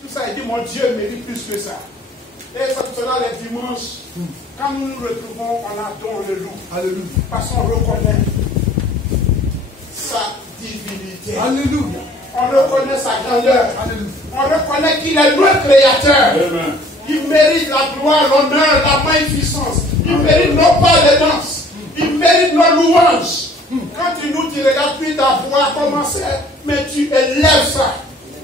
Tout ça, il dit, mon Dieu mérite plus que ça. Et c'est pour cela, les dimanches, quand nous nous retrouvons, on adore le loup. Alléluia. Parce qu'on reconnaît sa divinité. Alléluia. On reconnaît sa grandeur. Alléluia. On reconnaît qu'il est notre créateur. Amen. Il mérite la gloire, l'honneur, la magnificence. Il mérite nos pas de danse. Il mérite nos louanges. Quand tu nous, tu regardes plus ta voix commencer, mais tu élèves ça.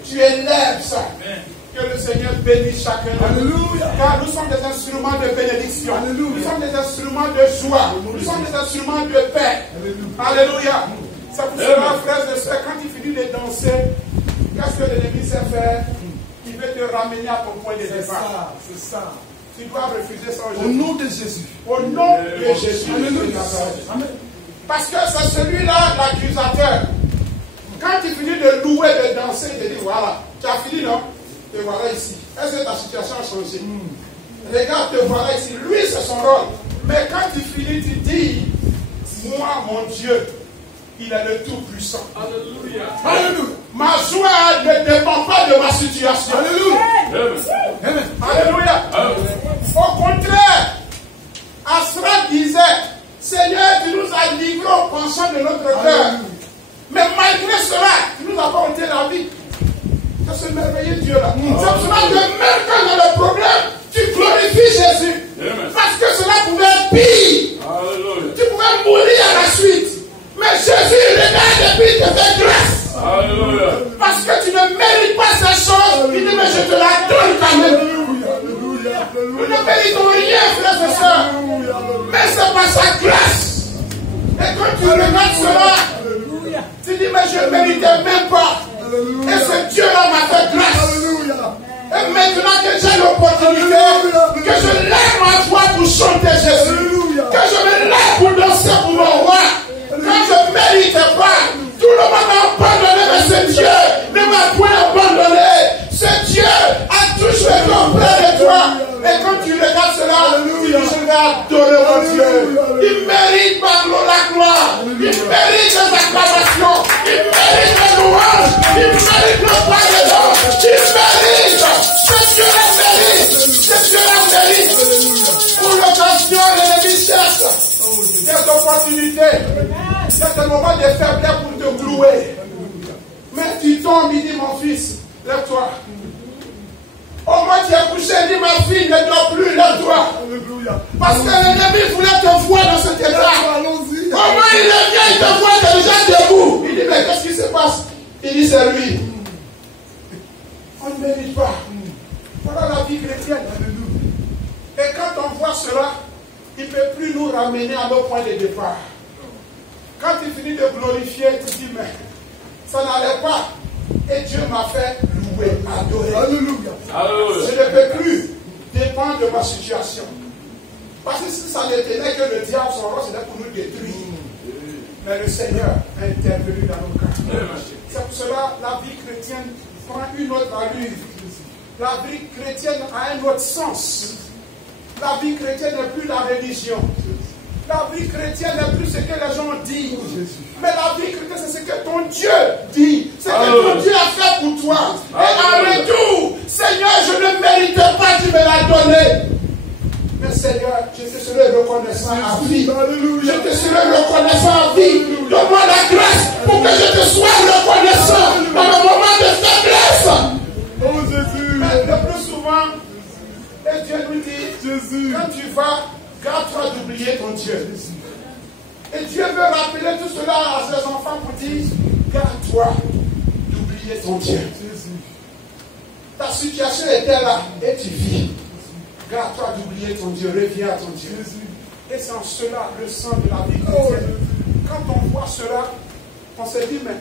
Tu élèves ça. Amen. Que le Seigneur bénisse chacun de nous. Alléluia. Car nous sommes des instruments de bénédiction. Alléluia. Nous sommes des instruments de joie. Nous sommes des instruments de paix. Alléluia. C'est pour cela, frères et sœurs, quand tu finis de danser, qu'est-ce que l'ennemi sait faire? Il veut te ramener à ton point de départ. C'est ça. Tu dois refuser ça Au aujourd'hui. nom de Jésus. Au nom de Jésus. Alléluia. Amen. Parce que c'est celui-là, l'accusateur. Quand tu finis de louer, de danser, il te dit, voilà, tu as fini, non? Te voilà ici. Est-ce que ta situation a changé? Regarde, te voilà ici. Lui, c'est son rôle. Mais quand tu finis, tu dis, moi, mon Dieu, il est le Tout-Puissant. Alléluia. Alléluia. Ma joie ne dépend pas de ma situation. Alléluia. Amen. Alléluia. Au contraire, Asra disait, Seigneur, tu nous as livrés au penchant de notre cœur. Mais malgré cela, tu nous as pas ôté la vie. C'est ce merveilleux Dieu-là. C'est pour cela que même quand il y a le problème, tu glorifies Jésus. Amen. Parce que cela pouvait être pire. Alléluia. Tu pouvais mourir à la suite. Mais Jésus regarde et puis il te fait grâce. Alléluia. Parce que tu ne mérites pas ces choses. Il dit, mais je te la donne quand même. Nous ne méritons rien, frères et sœurs. Mais c'est par sa grâce. Et quand tu regardes cela, tu dis, mais je ne méritais même pas. Et ce Dieu-là m'a fait grâce. Et maintenant que j'ai l'opportunité, que je lève ma voix pour chanter Jésus, que je me lève pour danser pour mon roi, quand je ne méritais pas, tout le monde m'a abandonné, mais ce Dieu ne m'a point abandonné. Ce Dieu a tout fait auprès de toi. Et quand tu regardes cela, tu dis, je vais adorer mon Dieu. Il mérite par la gloire. Il mérite les acclamations. Il mérite les louanges. Il mérite le pas de l'homme. Il mérite. Ce Dieu la mérite. Ce Dieu la mérite. Pour l'occasion, l'ennemi cherche des opportunités. C'est un moment de faiblesse pour te clouer. Mais tu tombes, il dit, mon fils, lève-toi. Au moins tu es couché, il dit, ma fille, ne dors plus, lève-toi. Parce que l'ennemi voulait te voir dans cet état. Au moins il revient, il te voit déjà debout. Il dit, mais qu'est-ce qui se passe? Il dit, c'est lui. On ne mérite pas. Voilà la vie chrétienne. Et quand on voit cela, il ne peut plus nous ramener à nos points de départ. Quand tu finis de glorifier, tu dis, mais ça n'allait pas. Et Dieu m'a fait louer, adorer. Alléluia. Je ne peux plus dépendre de ma situation. Parce que si ça n'était que le diable, son rôle, c'était pour nous détruire. Mais le Seigneur a intervenu dans nos cas. C'est pour cela que la vie chrétienne prend une autre allure. La vie chrétienne a un autre sens. La vie chrétienne n'est plus la religion. La vie chrétienne n'est plus ce que les gens disent. Mais la vie chrétienne, c'est ce que ton Dieu dit. C'est ce que ton Dieu a fait pour toi. Et en retour, Seigneur, je ne méritais pas, tu me l'as donné. Mais Seigneur, je te serai reconnaissant à vie. Je te serai reconnaissant à vie. Donne-moi la grâce pour que je te sois reconnaissant dans le moment de faiblesse. Mais le plus souvent, et Dieu nous dit, quand tu vas, garde-toi d'oublier ton Dieu. Et Dieu veut rappeler tout cela à ses enfants pour dire, garde-toi d'oublier ton Dieu. Ta situation était là et tu vis. Garde-toi d'oublier ton Dieu, reviens à ton Dieu. Et c'est en cela le sang de la vie chrétienne. Quand on voit cela, on se dit, mais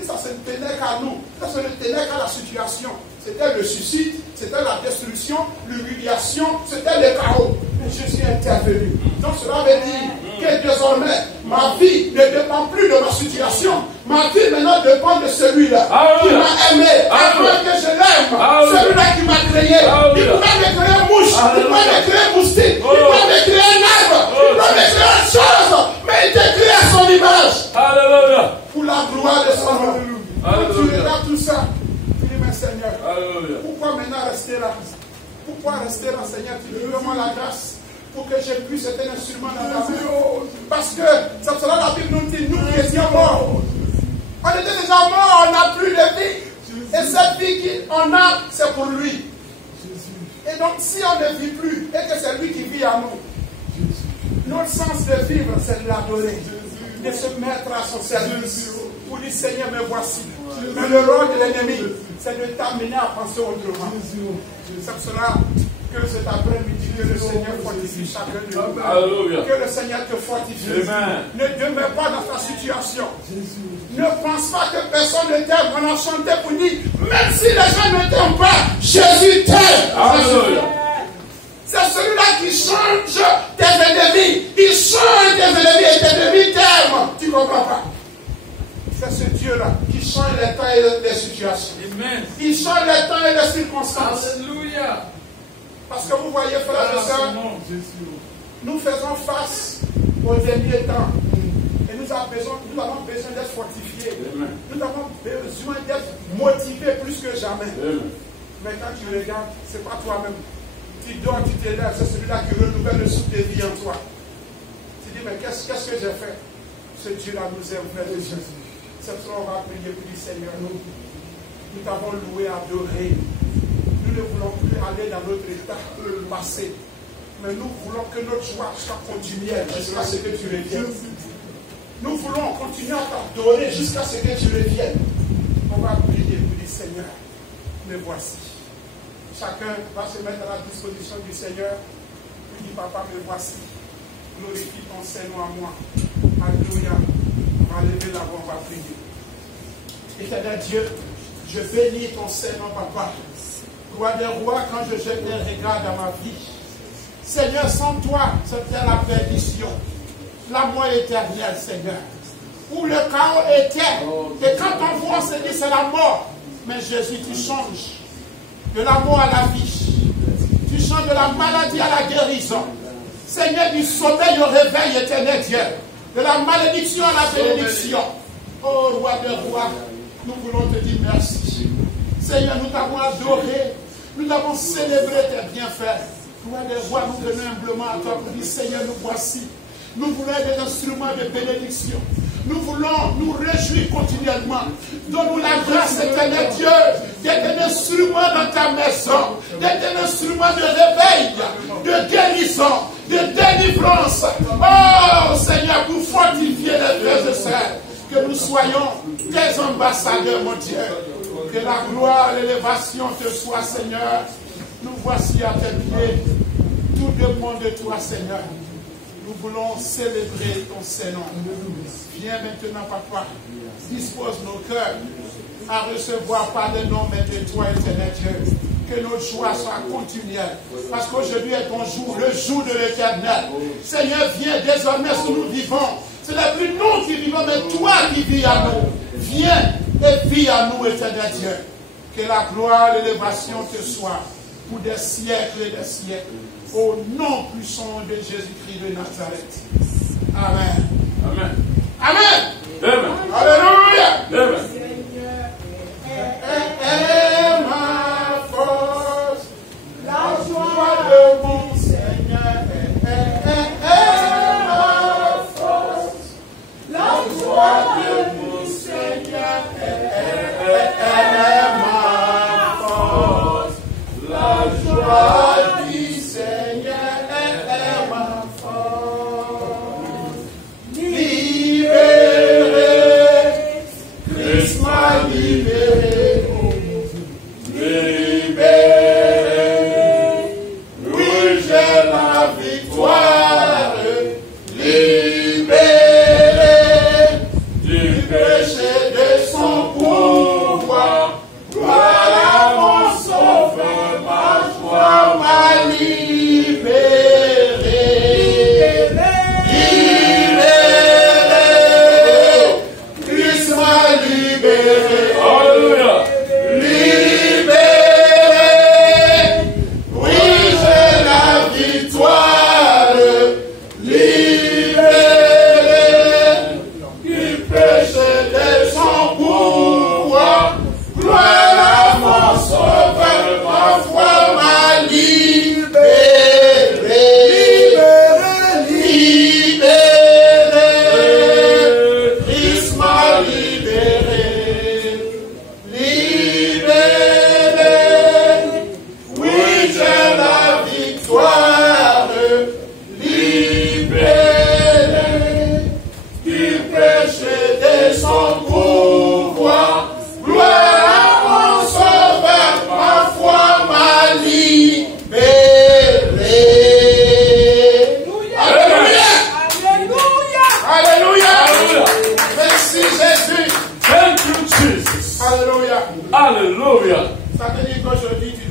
si ça se tenait qu'à nous, si ça se tenait qu'à la situation, c'était le suicide, c'était la destruction, l'humiliation, c'était le chaos. Mais Jésus est intervenu. Donc cela veut dire que désormais, ma vie ne dépend plus de ma situation. Ma vie maintenant dépend de celui-là qui m'a aimé, avant que je l'aime. Celui-là qui m'a créé. Il pouvait me créer mouche, il pouvait me créer moustique, il pouvait me créer un arbre, il pouvait me créer autre chose. Mais il t'a créé à son image. Alléluia. Pour la gloire de son nom. Quand tu regardes tout ça, tu dis, mais Seigneur, Pourquoi maintenant rester là? Pourquoi rester là, Seigneur? Tu lui donnes la grâce pour que je puisse être un instrument dans ta main. Parce que ça sera la Bible nous dit, nous qui étions morts. On était déjà morts, on n'a plus de vie. Et cette vie qu'on a, c'est pour lui. Et donc si on ne vit plus, et que c'est lui qui vit à nous, notre sens de vivre, c'est de l'adorer, de se mettre à son service. Pour dire, Seigneur, me voici. Mais le rôle de l'ennemi, c'est de t'amener à penser autrement. C'est pour cela que cet après-midi, que le Seigneur fortifie chacun de nous. Que le Seigneur te fortifie. Ne demeure pas dans ta situation. Ne pense pas que personne ne t'aime. On a chanté pour dire, même si les gens ne t'aiment pas, Jésus t'aime. C'est celui-là qui change tes ennemis. Il change tes ennemis et tes ennemis t'aiment. Tu ne comprends pas? C'est ce Dieu-là qui change les temps et les situations. Amen. Il change les temps et les circonstances. Alléluia. Parce que vous voyez, frères et sœurs, nous faisons face aux derniers temps. Et nous avons besoin d'être fortifiés. Amen. Nous avons besoin d'être motivés plus que jamais. Amen. Mais quand tu regardes, ce n'est pas toi-même. Tu dors, tu te lèves, c'est celui-là qui renouvelle le souffle de vie en toi. Tu dis, mais qu'est-ce que j'ai fait? Ce Dieu-là nous aime, frère de Jésus. C'est pour ça qu'on va prier pour dire, Seigneur, nous t'avons loué, adoré. Nous ne voulons plus aller dans notre état passé. Mais nous voulons que notre joie soit continuelle jusqu'à ce que tu reviennes. Nous voulons continuer à t'adorer jusqu'à ce que tu reviennes. On va prier pour dire, Seigneur, me voici. Chacun va se mettre à la disposition du Seigneur. Il dit, Papa, me voici. Glorifie ton Seigneur à moi. Alléluia. On va lever la voix, on va prier. Éternel Dieu, je bénis ton Seigneur, Papa. Roi des rois, quand je jette un regard dans ma vie. Seigneur, sans toi, c'était la perdition. La mort éternelle, Seigneur. Où le chaos était. Et quand on voit, on se dit c'est la mort. Mais Jésus, tu changes. De la mort à la vie. Tu changes de la maladie à la guérison. Seigneur, du sommeil au réveil, éternel Dieu. De la malédiction à la bénédiction. Oh, roi des rois, nous voulons te dire merci. Seigneur, nous t'avons adoré. Nous avons célébré tes bienfaits. Roi des rois, nous venons humblement à toi pour dire, Seigneur, nous voici. Nous voulons être des instruments de bénédiction. Nous voulons nous réjouir continuellement. Donne-nous la grâce, éternel Dieu, d'être un instrument dans ta maison, d'être un instrument de réveil, de guérison, de délivrance. Oh Seigneur, pour fortifier les frères et sœurs, que nous soyons des ambassadeurs, mon Dieu. Que la gloire et l'élévation te soient, Seigneur. Nous voici à tes pieds. Tout demande de toi, Seigneur. Nous voulons célébrer ton Seigneur. Viens maintenant, Papa. Dispose nos cœurs à recevoir pardon, mais de toi, éternel Dieu. Que notre joie soit continuelle. Parce qu'aujourd'hui est ton jour, le jour de l'éternel. Seigneur, viens désormais où nous vivons. Ce n'est plus nous qui vivons, mais toi qui vis à nous. Viens et vis à nous, éternel Dieu. Que la gloire et l'élévation te soient pour des siècles et des siècles. Au nom puissant de Jésus-Christ de Nazareth. Amen. Amen. Amen. Amen. Alléluia. Amen. Et ma force, la joie de mon Seigneur. Ma force, la joie de mon Seigneur. Ma force, la joie du Seigneur est ma force. Libéré,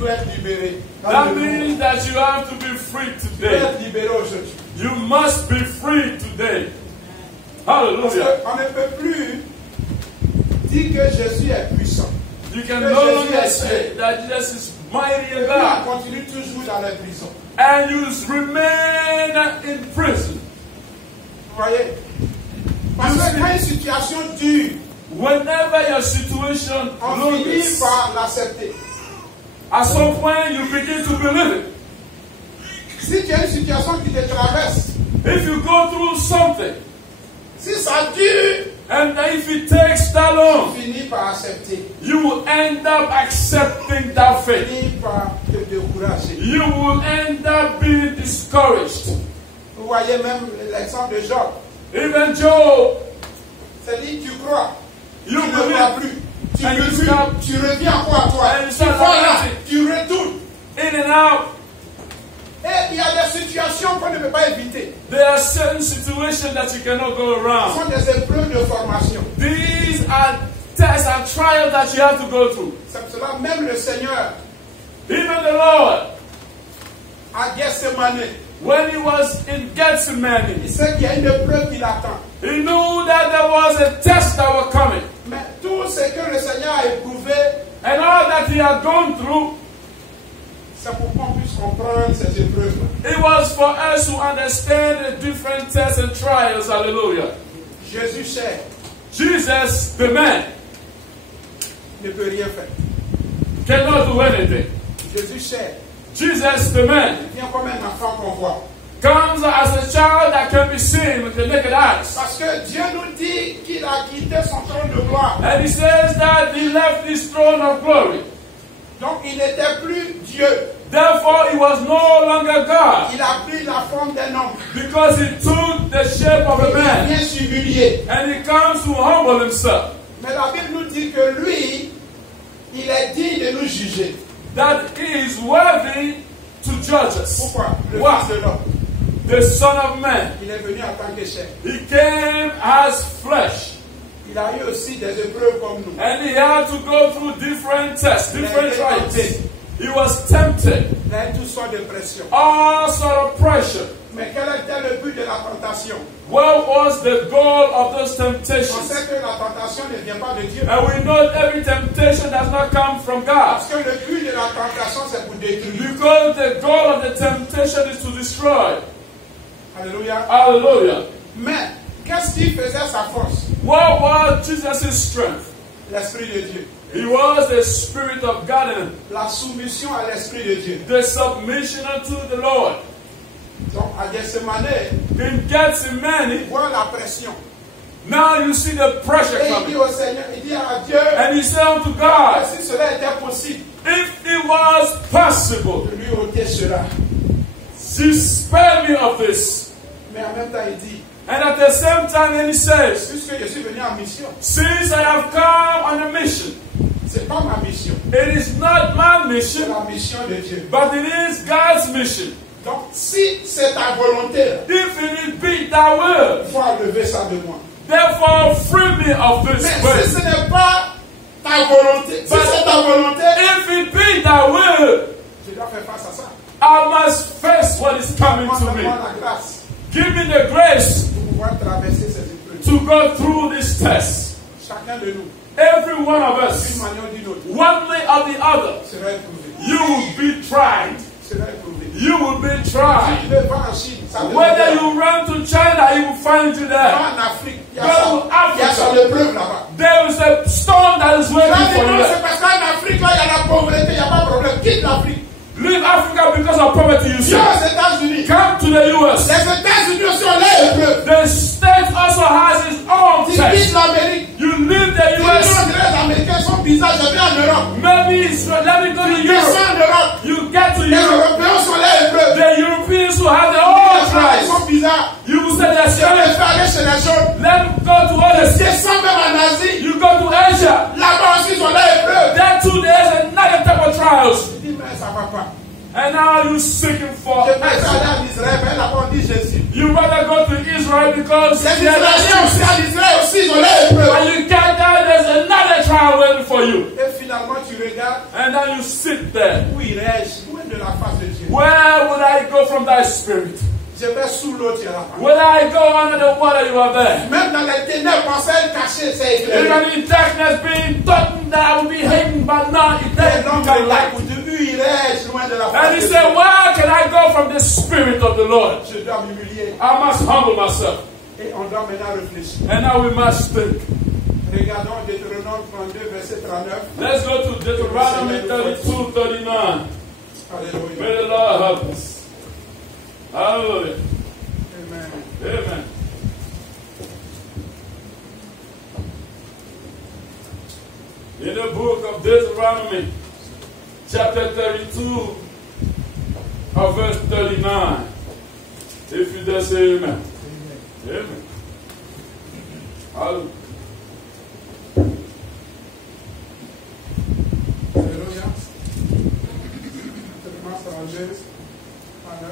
dois être libéré. That means that you have to be free Tu dois today. être libéré aujourd'hui. You must be free today. Parce Hallelujah. qu'on ne peut plus dire que Jésus est puissant. You can no longer say that Jesus is mighty Et in puis on God continue toujours dans les prisons. and you remain in prison. Vous voyez? Parce que quand une situation dure, Whenever your situation on finit loses, par l'accepter. at some point you begin to believe it. Si tu as une situation qui te traverse, If you go through something si ça dure, and if it takes that on long, finit par accepter. you will end up accepting that On fate. finit par te décourager. You will end up being discouraged. Vous voyez même l'exemple de Job. Even Job, C'est-à-dire tu crois, tu you ne crois believe plus. Tu and you recules, stop tu reviens encore à toi. and you Tu start vas là, relaxing. tu retournes. in and out. Et il y a des situations qu'on ne peut pas éviter. There are certain situations that you cannot go Ce around. sont des épreuves de formation. These are tests and trials that you have to go through. C'est pour cela même le Seigneur Even the Lord, à Gethsemane, when he was in Gethsemane, il sait qu'il y a une épreuve qui l'attend. he knew that there was a test that was coming. Mais tout ce que le Seigneur a éprouvé, And all that he had gone through, c'est pour qu'on puisse comprendre ces épreuves. it was for us to understand the different tests and trials. Hallelujah. Jésus sait, Jesus, the man, ne peut rien faire. cannot do anything. Jésus sait, Jesus, the man, il vient comme un enfant qu'on voit. comes as a child that can be seen with the naked eyes. Parce que Dieu nous dit qu'il a quitté son trône de gloire. And he says that he left his throne of glory. Donc il n'était plus Dieu. Therefore, he was no longer God, Il a pris la forme d'un homme. because he took the shape of a Il man. vient s'humilier. And he comes to humble himself. Mais la Bible nous dit que lui, il est digne de nous juger. That he is worthy to judge us. Pourquoi? Le Wow. Fils de l'homme. The Son of Man. Il est venu en tant que chair. He came as flesh. Il a eu aussi des épreuves comme nous. And he had to go through different tests, different Il a été trials. tenté. He was tempted. Il a eu toutes sortes de pressions. All sort of pressure. Mais quel était le but de la tentation? What was the goal of those On temptations? sait que la tentation ne vient pas de Dieu. And we know that every temptation does not come from God. Parce que le but de la tentation, c'est pour détruire. Because the goal of the temptation is to destroy. Alléluia. Hallelujah. Mais, qu'est-ce qui faisait sa force? What was Jesus' strength? L'Esprit de Dieu. He was the Spirit of God in him. La soumission à l'Esprit de Dieu. The submission unto the Lord. Donc, à Gethsemane, In Gethsemane, voit la pression. now you see the pressure Et il dit coming. au Seigneur, il dit à Dieu, And he said unto God, si cela était possible, if it was possible, de lui ôter cela. you spare me of this. Mais en même temps, il dit, And at the same time, then he says, puisque je suis venu en mission, since I have come on a mission, c'est pas ma mission, it is not my c'est mission, la mission de Dieu. but it is God's mission. Donc, si c'est ta volonté, If it be thy will, il faut enlever ça de moi. therefore free me of this Mais si burden. ce n'est pas ta volonté, si c'est ta volonté, If it be thy will, je dois faire face à ça. I must face what is coming to me. Donne-moi la grâce Give me the grace pour pouvoir traverser ces épreuves. to go through this test. Chacun de nous, Every one of d'une us, manière ou d'une autre, one way or the other, sera éprouvé. you will be tried. Sera éprouvé. You will be Si tried. tu veux vas en Chine, ça te Whether regarde. you run to China, he will find you there. Va en Afrique, il y a Go ça. to Il y a son Africa. épreuve là-bas. There is a stone that is Tu waiting vas dire for you non, there. c'est parce qu'en Afrique, là, il y a la pauvreté, il n'y a pas de problème. Quitte l'Afrique. Leave Africa because of poverty, you Viens say. aux États-Unis. Come to the US. Les États-Unis aussi ont leur épreuve. The state also has its own Tu test. quittes l'Amérique. You leave the Tu dis US. non, les Américains sont bizarres, je vais en Europe. Maybe it's, let me go to Tu descends Europe. en Europe. You get to Les Europe. Européens sont leur épreuve. The Europeans who have their Les own Français trials. sont bizarres. You will say that's Je vais your faire aller chez les jaunes. Let them go to others. Descends même en Asie. You go to Asia. Là-bas aussi, ils ont leur épreuve. There too, there's another type of trials. Tu dis, mais ça va pas. And now you're seeking for Je préfère answer. aller en Israël, mais là-bas on dit Jésus. You rather go to Israel because Les they're Israéliens aussi not en Israël aussi, ils ont leur épreuve. and you get there, there's another trial car waiting for you. Et finalement, tu regardes, And then you sit there. où irais-je? Loin de la face de Dieu. Where would I go from thy spirit? Je vais sous l'eau, tu es là. Will I go under the water? You are there. Même dans les ténèbres, pensez caché, c'est éclairé. Even in darkness, being thought that I would be hidden, but now it Et doesn't l'homme become est là light. pour dire, où irais-je loin de la And face he de said, Dieu? where can I go from the spirit of the Lord? Je dois m'humilier. I must humble myself. Et on doit maintenant réfléchir. And now we must think. Regardons Deutéronome 32, verset 39. Let's go to Deuteronomy 32, 39. Alléluia. May the Lord help us. Hallelujah. Amen. Amen. In the book of Deuteronomy, chapter 32, of verse 39. If you just say amen. Amen. Hallelujah. Alléluia. Deutéronome 32, 39.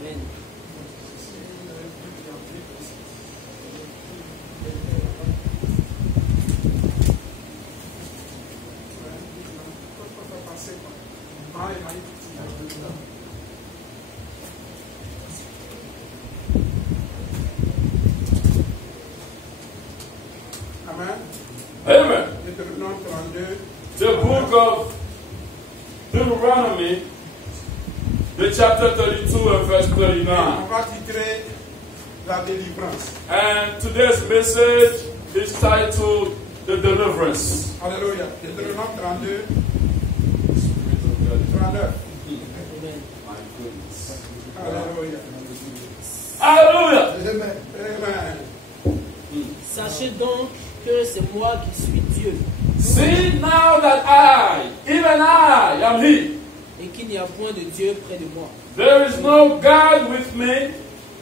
Amen. Amen. Amen. Deutéronome 32. The book of Deuteronomy, the chapter 32 and verse On 39. va titrer la délivrance. And today's message is titled The Deliverance. Alléluia. Deutéronome 32, 39. Amen. My goodness. Alléluia. Hallelujah. Amen. Sachez donc que c'est moi qui suis Dieu See now that I, even I, am He. et qu'il n'y a point de Dieu près de moi. There is no God with me.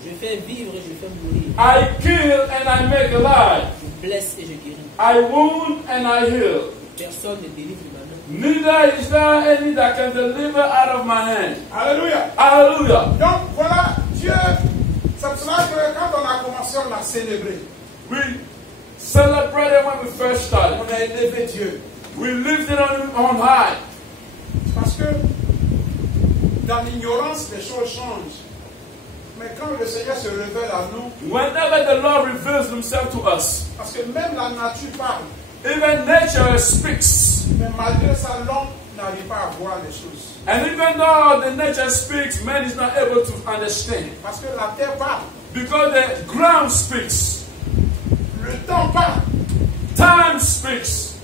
Je fais vivre et je fais mourir. I kill and I make alive. Je blesse et je guéris. I wound and I heal. Personne ne délivre de ma main. Neither is there any that can deliver out of my hand. Alléluia. Hallelujah. Donc voilà, Dieu, c'est pour cela que quand on a commencé, on a célébré. We celebrated when we first started. On a élevé Dieu. We lifted on high. Parce que dans l'ignorance, les choses changent. Mais quand le Seigneur se révèle à nous, Whenever the Lord reveals Himself to us, parce que même la nature parle, even nature speaks. mais malgré ça, l'homme n'arrive pas à voir les choses. And even though the nature speaks, man is not able to understand. Parce que la terre parle, Because the ground speaks. le temps parle. Time speaks.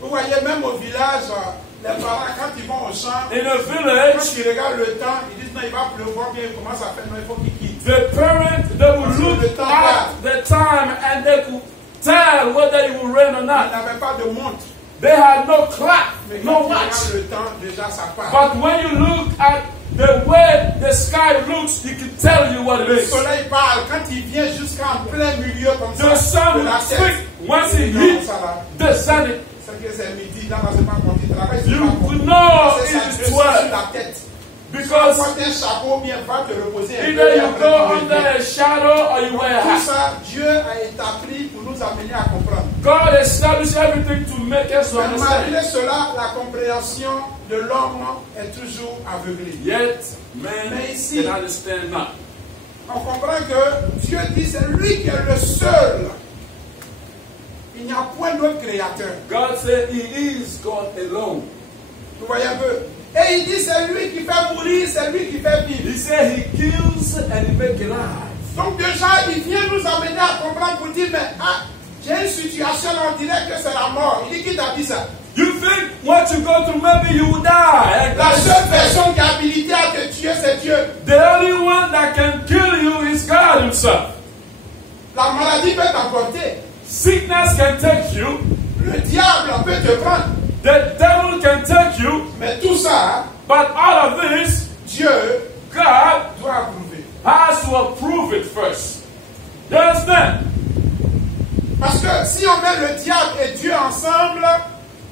Vous voyez, même au village, les parents, quand ils vont au champ, In a quand village, ils regardent le temps, ils disent non, il va pleuvoir, bien, il commence à faire, non, il faut qu'ils quittent. the parent, they will look at the time and they could tell whether it will rain or Ils not. n'avaient pas de montre. They had no clock, Mais no quand ils watch. regardent le temps, déjà ça part. But when you look at the way the sky looks, it can tell you what it Le is. soleil parle, quand il vient jusqu'en plein milieu comme ça, The sun de la will tête, speak once it non, hits ça va. the sun. C'est que c'est midi, là, c'est pas quand il travaille, c'est You pas quand. could know C'est ça, it tu is sur 12. la tête. Because Porte un chapeau, bien, va te reposer un peu. either et you après, go tu under reviens. a shadow or you wear a Tout hat. ça, Dieu a établi pour nous amener à comprendre. God established everything to make us Mais understand. malgré cela, la compréhension de l'homme est toujours aveuglée. Yet man Mais ici- can understand not. On comprend que Dieu dit c'est lui qui est le seul. Il n'y a point d'autre créateur. God said He is God alone. Vous voyez un peu. Et il dit c'est lui qui fait mourir, c'est lui qui fait vivre. He said He kills and He makes alive. Donc déjà, il vient nous amener à comprendre pour dire, mais j'ai une situation, on dirait que c'est la mort. Il dit qui t'a dit ça? You think what you go through, maybe you will die. And La God seule said, personne qui a habilité à te tuer, c'est Dieu. the only one that can kill you is God Himself. La maladie peut t'emporter. Sickness can take you. Le diable peut te prendre. The devil can take you. Mais tout ça, But all of this, Dieu God doit approuver. has to approve it first. You understand? Parce que si on met le diable et Dieu ensemble,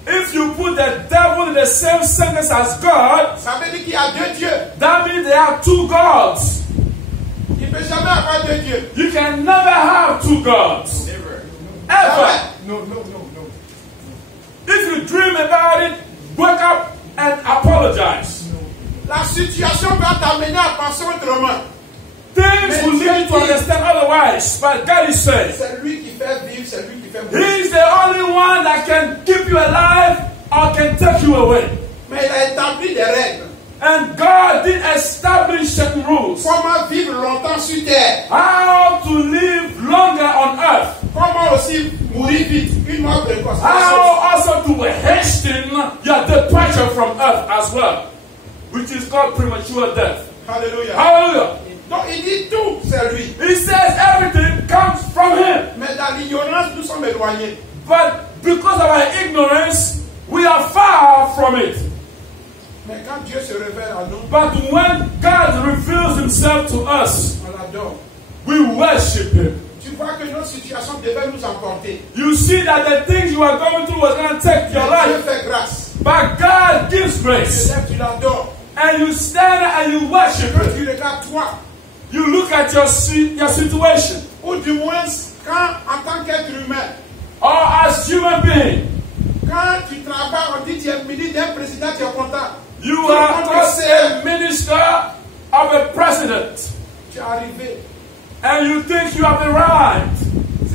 If you put the devil in the same sentence as God, ça veut dire qu'il y a deux dieux. that means there are two gods. Il ne peut jamais avoir deux dieux. You can never have two gods. Jamais. Ever. Non, non, non, non. you dream about it, wake up and apologize. La situation va t'amener à penser autrement. Things will lead you to understand otherwise. But God is saying, C'est lui qui fait vivre, c'est lui qui fait mourir. He's the only one that can keep you alive or can take you away. Mais il a établi des règles. And God did establish certain rules. Comment vivre longtemps sur terre. How to live longer on earth. Comment aussi mourir vite. Une mort précoce. How also to hasten your departure from earth as well, which is called premature death. Alléluia. Hallelujah. Donc il dit tout, c'est lui. He says everything comes from Him. Mais dans l'ignorance, nous sommes éloignés. But because of our ignorance, we are far from it. Mais quand Dieu se révèle à nous, But when God reveals Himself to us, on l'adore. we worship Him. Tu vois que notre situation devait nous emporter. You see that the things you are going through was going to take your Mais Dieu life. fait grâce. But God gives Tu grace. lèves, tu l'adores. And you stand and you worship Quand Him. tu regardes toi, You look at your situation. ou du moins quand en tant qu'être humain, Or as human being, quand tu travailles, on dit tu es ministre d'un président, tu es content. you Tout le are monde not sait. a minister of a president. Tu es arrivé. And you think you have arrived.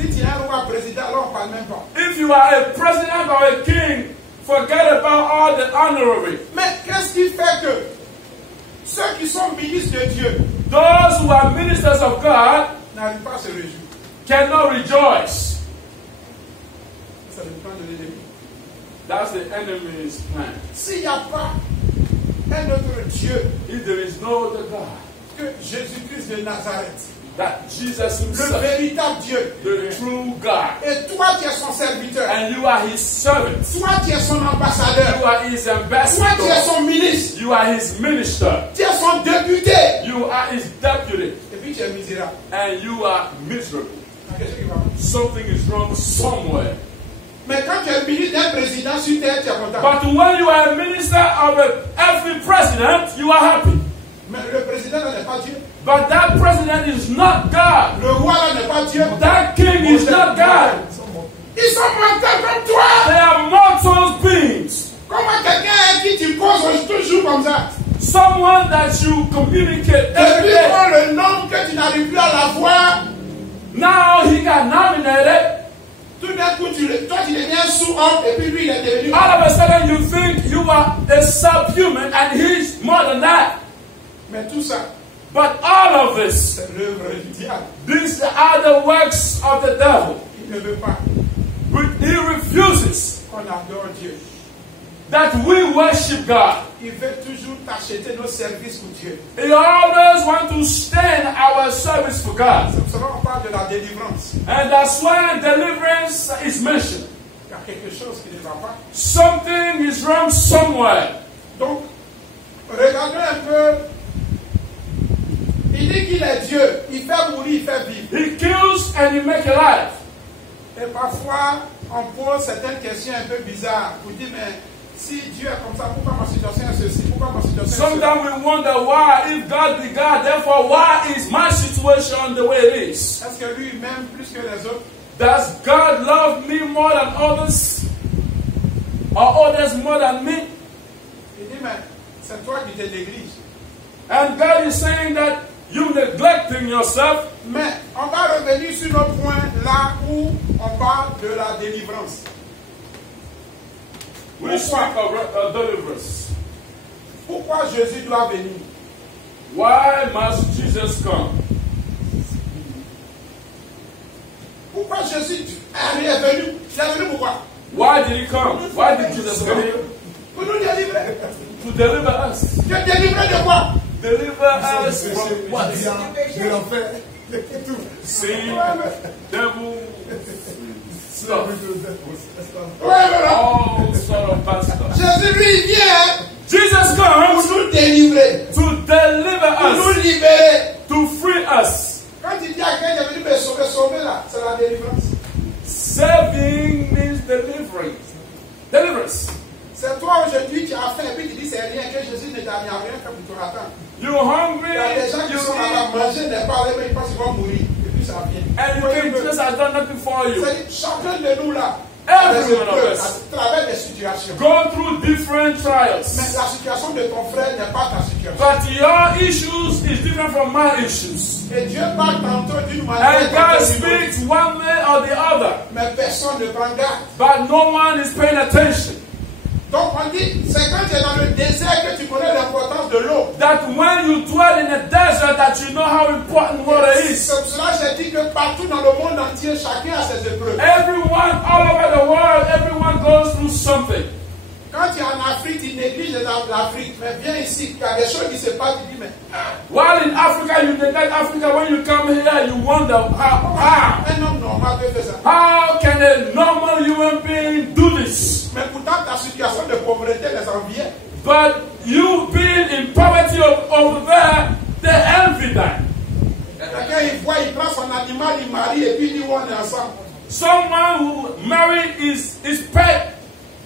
Si tu es un roi président, alors on ne parle même pas. If you are a president or a king, forget about all the honorary. Mais qu'est-ce qui fait que ceux qui sont ministres de Dieu Those who are ministers of God n'arrivent pas à se réjouir? cannot rejoice. Ça dépend de l'ennemi. That's the enemy's plan. S'il n'y a pas un autre Dieu If there is no other God, que Jésus-Christ de Nazareth, that Jesus le Himself, véritable Dieu, the true God, et toi tu es son serviteur, and you are His servant, toi tu es son ambassadeur, you are His toi tu es ambassador, son ministre, you are His minister, tu es son député, you are His deputy, et puis tu es misérable. and you are miserable. Il y a quelque chose qui va pas. Something is wrong somewhere. Mais quand tu es ministre d'un président sur terre, tu es content. But when you are a minister of an earthly president, you are happy. Mais le président là n'est pas Dieu. But that president is not God. Le roi là n'est pas Dieu. That king is not God. Ils sont mortels comme toi. They are mortal beings. Comment quelqu'un à qui tu causes toujours comme ça? Someone that you communicate Et every puis day. quand le nom que tu n'arrives plus à la voir, Now he got nominated. tout d'un coup toi tu deviens sous-homme et puis lui il est devenu. All of a sudden you think you are a subhuman and he's more than that. Mais tout ça, But all of this, c'est l'œuvre du diable. these are the works of the devil. Il ne veut pas But he refuses qu'on adore Dieu. that we worship God. Il veut toujours t'acheter nos services pour Dieu. He always wants to stand our service for God. C'est pour cela qu'on parle de la délivrance. And that's why deliverance is mentioned. Il y a quelque chose qui ne va pas. Something is wrong somewhere. Donc, regardez un peu. Il dit qu'il est Dieu. Il fait mourir, il fait vivre. He kills and he makes alive. Et parfois, on pose certaines questions un peu bizarres. Pour dire, mais si Dieu est comme ça, pourquoi ma situation est ceci? Pourquoi ma situation est ceci? Sometimes we wonder why, if God be God, therefore why is my situation the way it is? Est-ce que lui m'aime plus que les autres? Does God love me more than others? Or others more than me? Il dit, mais c'est toi qui te négliges. And God is saying that you neglecting yourself. Mais on va revenir sur le point là où on parle de la délivrance. We speak of deliverance. Pourquoi Jésus doit venir? Why must Jesus come? Pourquoi Jésus est venu? Il est venu pourquoi? Why did he come? Why did Jesus come? Pour nous délivrer. To deliver us. Tu es délivré de quoi? Deliver us from what? De l'enfer. Sin, devil, stuff. Ouais. All sort of bad stuff. Jésus lui il vient Jesus pour comes nous délivrer, to deliver pour nous us, libérer. to free us. Quand il dit à quelqu'un il est venu me sauver, sauver là, c'est la délivrance. Saving means delivering. Deliverance. C'est toi aujourd'hui qui as faim et puis tu dis c'est rien que Jésus ne t'a rien fait pour ton attendre. You're hungry, Il y a des gens qui you sont là eat, manger n'est pas allé, ils pensent qu'ils vont mourir. Et puis ça vient. and you think Jesus has done nothing for you. C'est-à-dire, chacun de nous là, Every one of us à travers des situations. go through different Mais trials. la situation de ton frère n'est pas ta situation. But your issues is different from my issues. Et Dieu parle tantôt d'une manière, And God tantôt d'une autre. speaks one way or the other. Mais personne ne prend garde. But no one is paying attention. Donc on dit, c'est quand tu es dans le désert que tu connais l'importance de l'eau. That when you dwell in a desert, that you know how important water is. C'est pour cela que j'ai dit que partout dans le monde entier, chacun a ses épreuves. Everyone, all over the world, everyone goes through something. Quand tu es en Afrique, tu négliges l'Afrique. Mais viens ici, il y a des choses qui se passent, tu dis, mais While in Africa, you neglect Africa. When you come here, you wonder how un homme normal peut faire ça. how can a normal human being do this? Mais pourtant, ta situation de pauvreté les enviait. But you being in poverty over there, they envy that. Quelqu'un, il voit, il prend son animal, il marie, et puis il dit, on est ensemble. Someone who married his pet,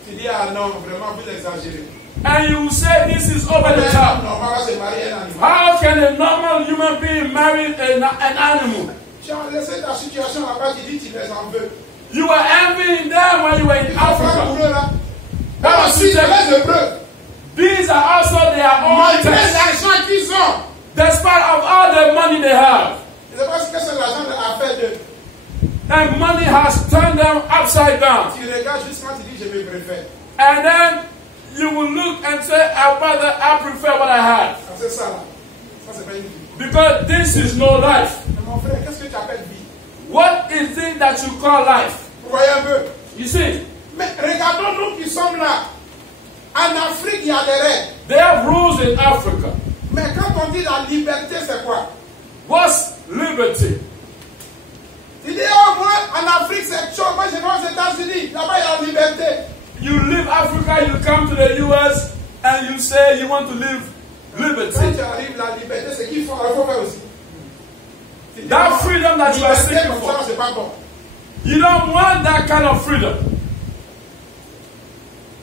Tu dis, ah non, vraiment, vous exagérez. and you say this is over the Un homme top. normal va se marier un animal. How can a normal human being marry an animal? Tu as laissé ta situation là-bas, tu dis, tu les en veux. You were envying them when you were in Tu vas faire pour Africa. eux là. That Ah, was si, it. les épreuves. These are also their own Malgré tests. l'argent qu'ils ont. Despite of all the money they have. Je ne sais pas ce que c'est l'argent a fait de. And money has turned them upside down. Tu regardes juste quand tu dis, je me préfère. And then you will look and say, I prefer what I have. Ah, c'est ça là. Ça, c'est pas une vie. Because this is no life. Mais mon frère, qu'est-ce que tu appelles vie? What is it that you call life? Vous voyez un peu? You see, Mais regardons nous qui sommes là. En Afrique, il y a des règles. they have rules in Africa. Mais quand on dit la liberté, c'est quoi? What's liberty? Tu dis, oh, moi, en Afrique, c'est chaud. Moi, je vais aux États-Unis. Là-bas, il y a la liberté. You leave Africa, you come to the US, and you say you want to live Quand liberty. tu arrives, la liberté, c'est qu'il faut faire aussi. Tu dis, That non, freedom that you are liberté seeking comme ça, for. c'est pas bon. You don't want that kind of freedom.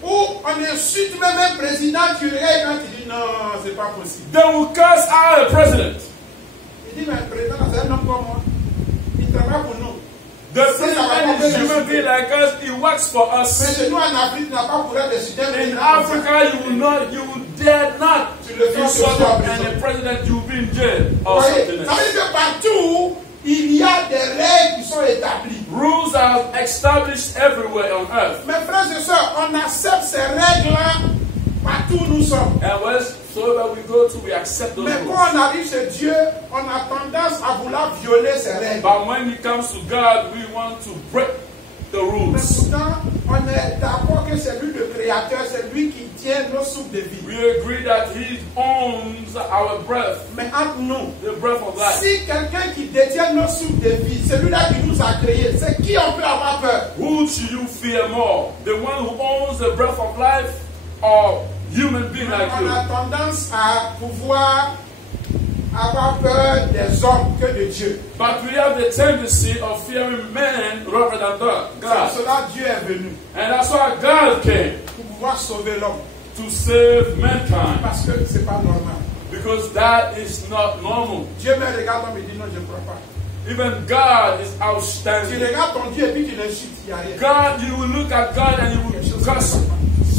Ou on insulte même un président, tu regardes quand tu dis, non, c'est pas possible. They will curse out a president. Il dit, mais le président, c'est un homme comme moi. Il travaille pour nous. The president is human being like us. He works for Mais us. chez nous, en Afrique, tu n'as pas pour décider un In président. Africa, you will dare not Tu le fais insult sur toi, and a president you will be in jail or Voyez, something ça else. veut dire que partout, il y a des règles qui sont établies. Rules are established everywhere on earth. Mes frères et sœurs, on accepte ces règles-là partout où nous sommes. And wheresoever we go to, we accept those Mais rules. quand on arrive chez Dieu, on a tendance à vouloir violer ces règles. But when it comes to God, we want to break the Mais rules. pourtant, on est d'accord que c'est lui le créateur, c'est lui qui tient nos souffles de vie. We agree that He owns our breath, Mais entre nous, the breath of life. si quelqu'un qui détient nos souffles de vie, celui-là qui nous a créés, c'est qui on peut avoir peur? Who should you fear more? The one who owns the breath of life or human being like On a you? tendance à pouvoir avoir peur des hommes que de Dieu. But we have the tendency of fearing men rather than C'est God. pour cela que Dieu est venu, And that's why God came, pour pouvoir sauver l'homme. to save mankind. Parce que c'est pas normal. Because that is not normal. Dieu me regarde et me dit non, je ne crois pas. Even God is Tu outstanding. regardes ton Dieu et puis tu l'insultes, il n'y a rien. God, you will look at God and you will cuss.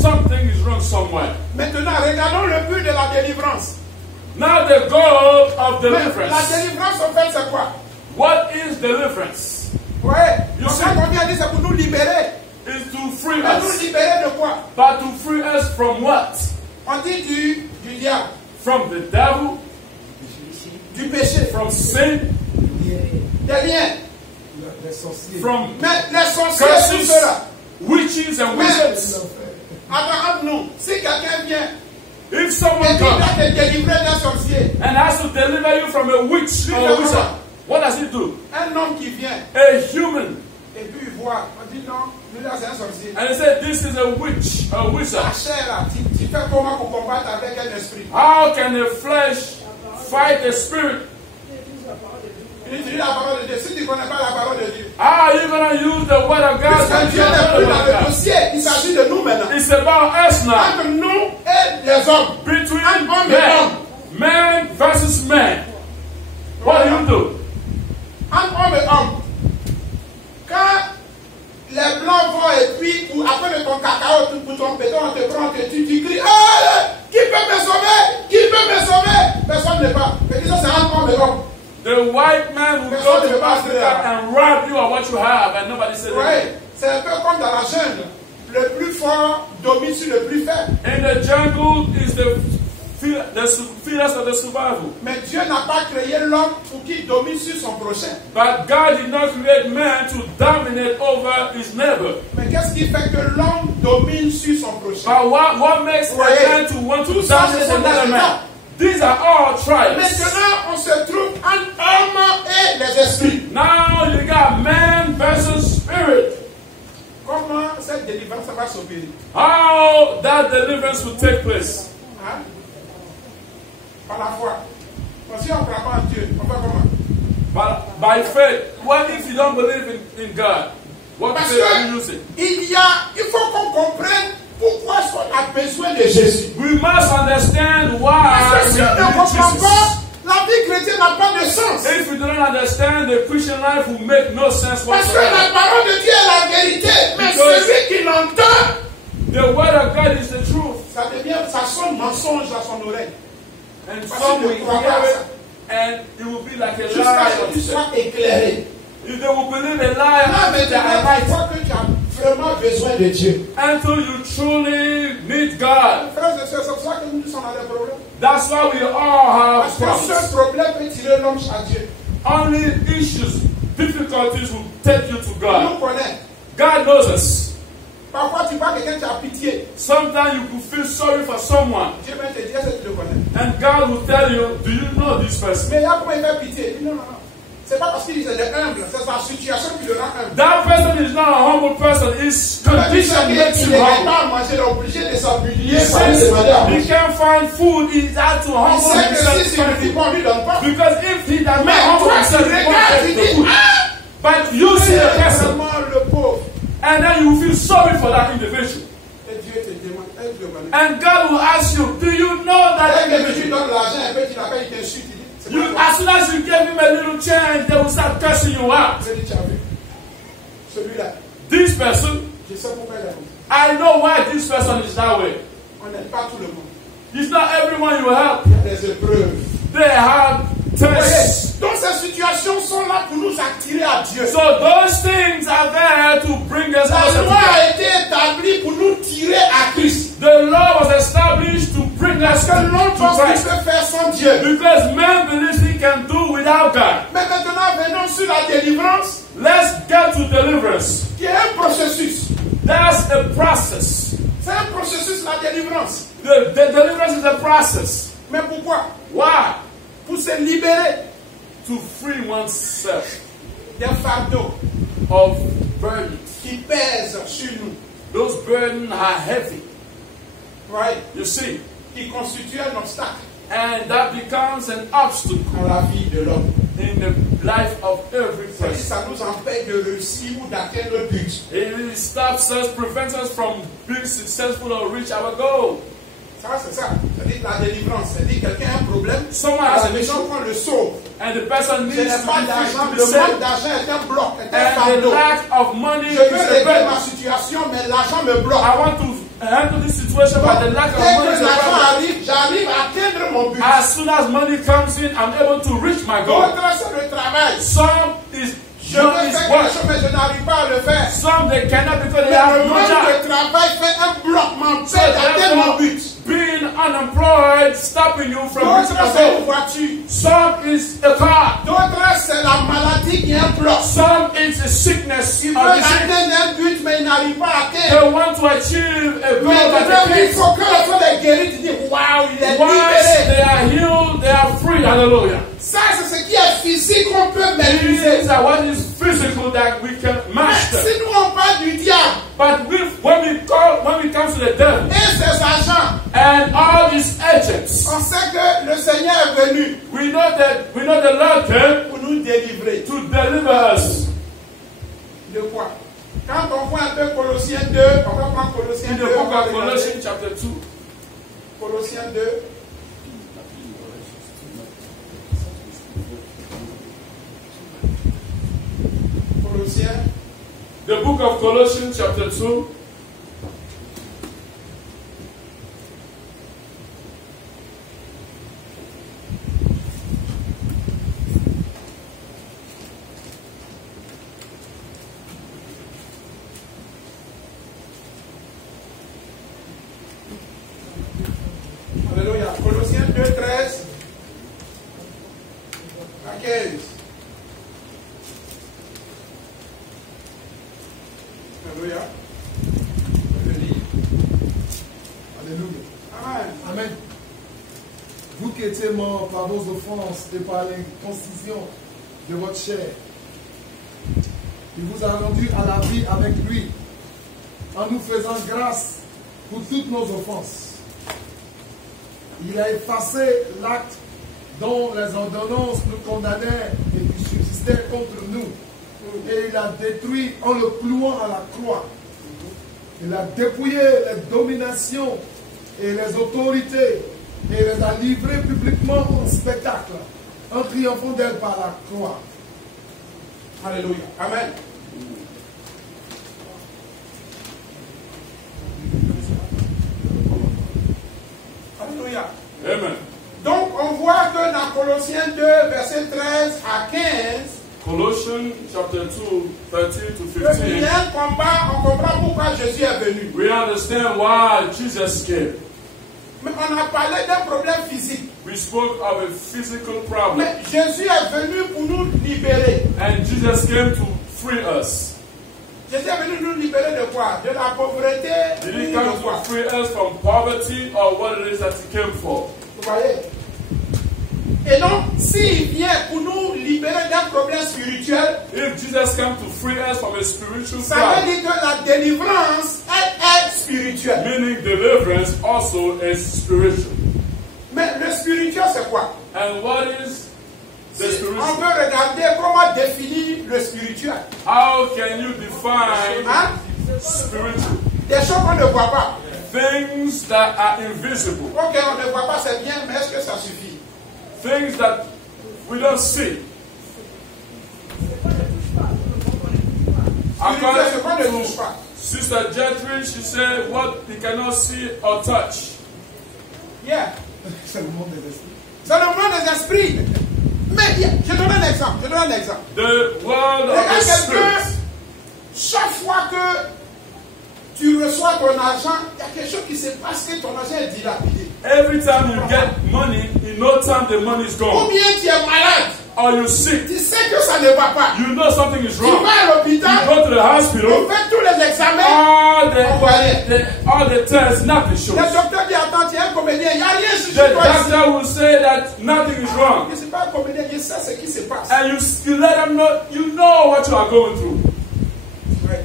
Something is wrong somewhere. Maintenant, regardons le but de la délivrance. Now the goal of Mais la deliverance. délivrance, en fait, c'est quoi? What is deliverance? Ouais. You Donc, see- quand on vient dire c'est pour nous libérer. Is to free Mais nous us. libérer de quoi? But to free us from what? On dit du diable, From the devil, du péché, from sin, des liens. Les sorciers. from Mais les sorciers, tout curses, cela. witches and wizards. Entre nous, si quelqu'un vient If et someone dit comes va te délivrer d'un sorcier, and has to deliver you from a witch or a wizard, what does he do? un homme qui vient A human. et puis il voit, on dit non, lui là c'est un sorcier. And he said, this is a witch, a La wizard. chair là, tu fais comment pour combattre avec un esprit? How can the flesh fight the spirit? Il dit la parole de Dieu. Si tu ne connais pas la parole de Dieu, How are you going to use the word of God? puisque Dieu n'est plus dans le dossier, il s'agit de nous maintenant. It's about us now. Entre nous et les hommes. Between And hommes et men. Man versus man. What do you do? Entre homme et homme. Quand les blancs vont et puis après ton cacao, pour ton péton, on te prend, tu cries, ah, qui peut me sauver? Qui peut me sauver? Personne ne va. Mais dis ça, c'est un homme de l'homme. The white man will go to Africa and rob you of what you have, and nobody says Oui, c'est un peu comme dans la jungle. Le plus fort domine sur le plus faible. In the jungle is the fierce of the survival. Mais Dieu n'a pas créé l'homme pour qu'il domine sur son prochain. But God did not create man to dominate over his neighbor. Mais qu'est-ce qui fait que l'homme domine sur son prochain? But what makes a man to want to dominate another man? These are all trials. Maintenant, on se trouve entre homme et les esprits. Now you got man versus spirit. Comment cette délivrance va s'opérer? How that deliverance will take place? Hein? Par la foi. Parce que si on ne croit pas en Dieu, on fait comment? By faith. What if you don't believe in God? What Parce faith are you using? il faut qu'on comprenne pourquoi on a besoin de Jésus. We must understand why Parce que si on ne we comprend need pas, Jesus. la vie chrétienne n'a pas de sens. If we don't understand, the Christian life will make no sense Parce que la whatsoever. parole de Dieu est la vérité. Mais Because celui qui l'entend, the word of God is the truth. ça sonne mensonge à son oreille. And Parce some que will ne croient hear pas à it, ça. and it will be like a Jusqu'à lie. ce que tu sois éclairé. If they will believe a lie, Là, they are maintenant, right. tu vois que tu as vraiment besoin de Dieu. Until you truly need God. Frères et sœurs, c'est pour ça que nous sommes dans des problèmes. That's why we all have Parce que ce problems. problème peut tirer l'homme à Dieu. Only issues, difficulties will take you to Il God. nous connaît. God knows us. Parfois, tu vois quelqu'un qui a pitié. Sometimes you could feel sorry for someone, Dieu va te dire, est-ce que tu le connais? and God will tell you, do you know this person? Mais il y a comment il fait pitié. Il dit, non, non, non. C'est pas parce qu'il est humble, c'est sa situation qui le rend humble. That person is not a humble person. His condition makes Il him n'est humble. pas à manger, il est obligé de s'habiller. Since he can't find food, he has to Il humble sait que himself. si il ne dit pas, on lui donne pas. Because if he does not Mais humble toi, tu himself, he won't regardes, get tu the dis, food. ah! But you see the C'est person, vraiment le pauvre. and then you feel sorry for that individual. Et Dieu te demande, est-ce que tu le connais? And God will ask you, do you know that Dès que tu individual? donnes l'argent, un peu, tu l'appelles, il t'insulte, il dit, c'est You, pas as soon as you give him a little change, they will start cursing you out. Je dis, tu as vu. Celui-là, This person, je sais pourquoi il est comme ça. I know why this person is that way. On n'aime pas tout le monde. It's not everyone you help. Il y a des épreuves. They have tests. Donc ces situations sont là pour nous attirer à Dieu. So those things are there to bring us La closer to loi God. a été établie pour nous tirer à Christ. The law was established to bring us Parce que l'homme to pense qu'il Christ. peut faire sans Dieu. Because man believes he can do without God. Mais maintenant, venons sur la délivrance, Let's get to deliverance. qui est un processus. That's a process. C'est un processus, la délivrance. The deliverance is a process. Mais pourquoi? Why? Pour se libérer To free oneself des fardeaux of burdens. qui pèsent sur nous. Those burdens are heavy. Right? You see, Qui constituent un obstacle and that becomes an obstacle à la vie de l'homme. in the life of every C'est-à-dire, person. ça nous empêche de réussir ou d'atteindre le but. It stops us, prevents us from being successful or reach our goal. Ça, c'est ça. C'est-à-dire la délivrance. C'est-à-dire quelqu'un a un problème. Someone has La an maison issue, qu'on le sauve. and the person Ce needs n'est to pas be d'argent. free to Le be saved. manque d'argent est un bloc, est un And the fardeau. lack of money Je is veux a régler ma burden. situation, mais l'argent me bloque. I want to handle this situation, but the lack of Dès money que is a l'argent problem. arrive, j'arrive à atteindre mon but. As soon as money comes in, I'm able to reach my goal. D'autres, c'est le travail. Some is Je veux job is faire quelque work. chose, mais je n'arrive pas à le faire. Some they cannot because they Mais have le no manque job. de travail fait un bloc, m'empêche So d'atteindre mon therefore, but. being unemployed stopping you from D'autres, reaching a c'est une goal. voiture. Some is a car. D'autres, c'est la maladie qui est un bloc. Some is a sickness. Ils or veulent disease. atteindre un but, mais ils n'arrivent pas à atteindre. They want to achieve a goal Mais that maintenant, they il faut que la fois est guéri, tu dis, waouh, il est Once libéré. they are healed, they are free. Hallelujah. Ça, c'est ce qui est physique qu'on peut maîtriser. These are what is physical that we can Mais master. si nous on parle du diable But when we come to the devil et ses agents, and all his agents, on sait que le Seigneur est venu we know the Lord came pour nous délivrer. to deliver us. De quoi? Quand on voit un peu Colossiens 2, on va prendre Colossiens In 2. the on book va of regarder. Colossians chapter 2. Colossiens 2. Colossiens The book of Colossians chapter 2. Alléluia. Colossiens 2, 13 à 15. Alléluia. Alléluia. Amen. Amen. Vous qui étiez morts par vos offenses et par l'inconcision de votre chair, il vous a rendu à la vie avec lui, en nous faisant grâce pour toutes nos offenses. Il a effacé l'acte dont les ordonnances nous condamnaient et qui subsistaient contre nous. Et il a détruit en le clouant à la croix. Il a dépouillé les dominations et les autorités et les a livrées publiquement au spectacle, en triomphant d'elles par la croix. Alléluia. Amen. Alléluia. Amen. Donc on voit que dans Colossiens 2, verset 13 à 15, Colossians chapter 2, 13 to il 15. y a un combat, on comprend pourquoi Jésus est venu. We understand why Jesus came. Mais on a parlé d'un problème physique. We spoke of a physical problem. Mais Jésus est venu pour nous libérer. And Jesus came to free us. Jésus est venu nous libérer de quoi? De la pauvreté. Did ou he de come to quoi? free us from poverty or what it is that he came for? Vous voyez? Et donc, s'il vient pour nous libérer d'un problème spirituel, If Jesus came to free us from a spiritual ça veut problem, dire que la délivrance, elle est spirituelle. meaning deliverance also is spiritual. Mais le spirituel, c'est quoi? And what is the Si on spiritual? veut regarder comment définir le spirituel. How can you define Hein? spiritual? Des choses qu'on ne voit pas. Things that are invisible. Ok, on ne voit pas, c'est bien, mais est-ce que ça suffit? Things that we don't see. Spirituel, c'est qu'on ne According touche to pas. Sister Gentry, she said what he cannot see or touch. Yeah. C'est le monde des esprits. C'est le monde des esprits. Mais je donne un exemple. The world of Regarde the quelqu'un, spirit. chaque fois que tu reçois ton argent, il y a quelque chose qui se passe que ton argent est dilapidé. Every time you get money, in no time the money is Ou gone. bien tu es malade, Or you're sick. tu sais que ça ne va pas. You know something is Tu wrong. vas à You l'hôpital, go to the on hospital. fait tous les examens. All the tests, nothing shows. Le docteur dit attends, tu es un comédien, il n'y a rien sur The toi ici. doctor will say that nothing is wrong. Je ne suis pas un comédien, je sais ce qui se passe. And you let them know, you know what you are going through. Ouais.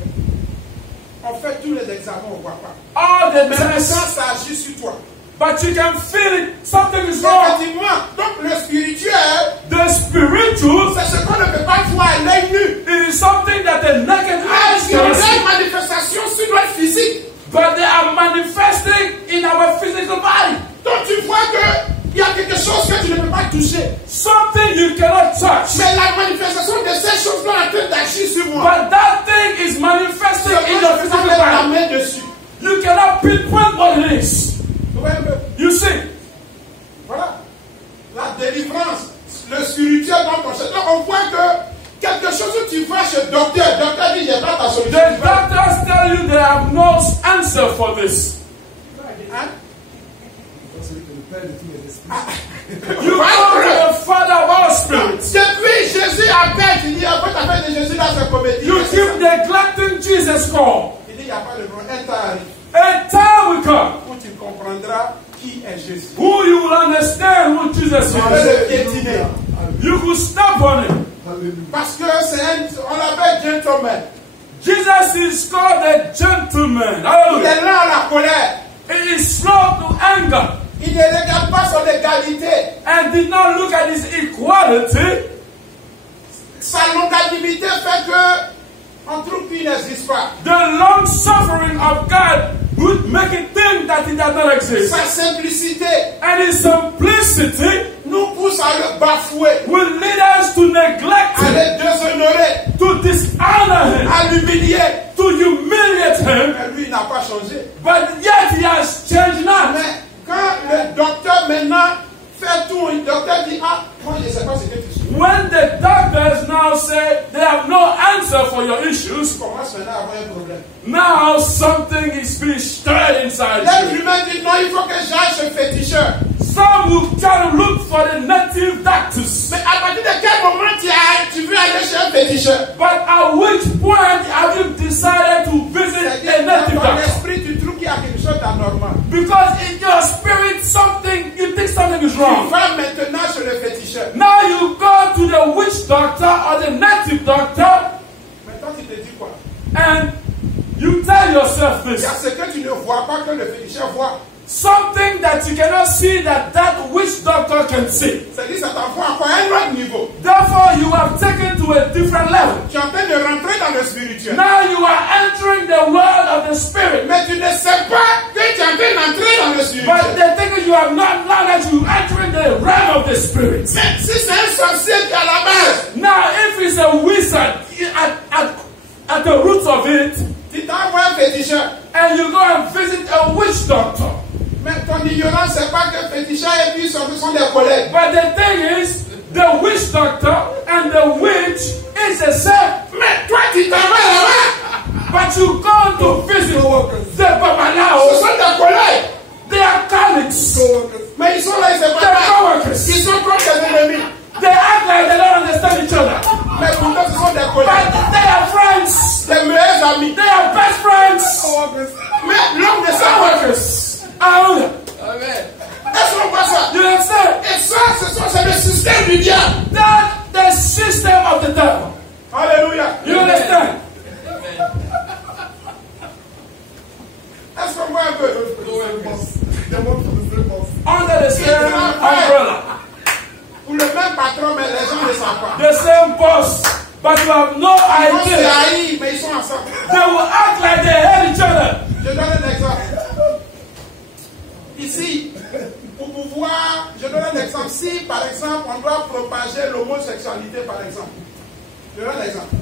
On fait tous les examens, on ne voit pas. All the Mais tests, maintenant, ça agit sur toi. but you can feel it. Something is wrong. Effectivement, donc le spirituel, The spiritual, c'est ce qu'on ne peut pas voir à l'œil nu. it is something that the naked eyes Il y a can une see. manifestation sur notre physique. But they are manifesting in our physical body. Donc tu vois qu'il y a quelque chose que tu ne peux pas toucher. Something you cannot touch. Mais la manifestation de ces choses-là est en train d'agir sur moi. But that thing is manifesting in your Je peux physical mettre la body. main dessus. You cannot pinpoint what it is. Vous voyez un peu? You see, Voilà. La délivrance, le spirituel dans ton chef. Donc on voit que quelque chose où tu vas chez le docteur dit j'ai pas ta solution. the doctors tell you they have no answer for this. Hein? Donc celui que le Père de tous les esprits. You go to the Father of all spirits. Depuis Jésus appelle, il dit après ta fête de Jésus dans sa comédie. You keep neglecting Jesus' call. Il dit il n'y a pas de problème. Un temps arrive A time will come où tu comprendras qui est Jésus. who you will understand who Jesus On peut is. le piétiner. You could stop on him. Alléluia. Parce que on l'appelle gentleman. Jesus is called a gentleman. Il Hallelujah. est là à la colère. He is slow to anger Il ne regarde pas son égalité. and did not look at his equality. Sa longanimité fait que on trouve qu'il n'existe pas. The long suffering of God would make it think that it does not exist. Sa simplicité And his simplicity nous pousse pousse à le bafouer, will lead us to neglect à him, le déshonorer, to dishonor him, à l'humilier. to humiliate him, Mais lui, il n'a pas changé. but yet he has changed not. Mais quand le docteur maintenant fait tout, le docteur dit, ah, moi je ne sais pas ce que tu souffres. When the doctors now say they have no answer for your issues, Tu commences maintenant à avoir un problème. now something is being stirred inside L'être you. humain dit, non, il faut que j'aille chez le féticheur. Some will try to look for the native doctors. Mais à partir de quel moment tu veux aller chez un féticheur? But at which point have you decided to visit a native Dans ton doctor? esprit, tu trouves qu'il y a quelque chose d'anormal. Because in your spirit, you think something is Tu wrong. vas maintenant chez le féticheur. Now you go to the witch doctor or the native doctor, Maintenant, tu te dis quoi? and you tell yourself Il y this. a ce que tu ne vois pas que le féticheur voit. Something that you cannot see that witch doctor can see. C'est-à-dire ça t'envoie encore à un autre niveau. Therefore, you have taken to a different level. Tu es en train de rentrer dans le spirituel. Now you are entering the world of the spirit. Mais tu ne sais pas que tu es en train d'entrer dans le But spirituel. the thing is, you have not known that you entering the realm of the spirit. Mais si c'est un sorcier qui est à la base, Now, if it's a wizard at the roots of it, tu t'envoies un féticheur. and you go and visit a witch doctor, Mais ton ignorance, c'est pas que le féticheur et puis ce sont des collègues. but the thing is, the witch doctor and the witch is the same. Mais toi, tu t'en vas là-bas. But you go to visit the Ce babalao. sont des collègues. They are colleagues. Mais ils sont là, ils ne savent They're pas. coworkers. Ils sont comme des ennemis. They act like they don't understand each other. Mais pourtant, ce sont des But collègues. they are friends. Des meilleurs amis. They are best friends. Mais l'homme de sa Coworkers. Hallelujah. est-ce qu'on voit ça? You understand? Et ça, c'est le système du diable. That's the system of the devil. Alléluia. You understand? Est-ce qu'on voit un peu? Under the same umbrella. Pour le même patron, mais les gens ne savent pas. The same boss. But you have no Ils vont se idea. haïr, mais ils sont ensemble. They will act like they hate each other. Je donne un exemple. Ici, pour pouvoir, je donne un exemple. Si, par exemple, on doit propager l'homosexualité, par exemple. Je donne un exemple.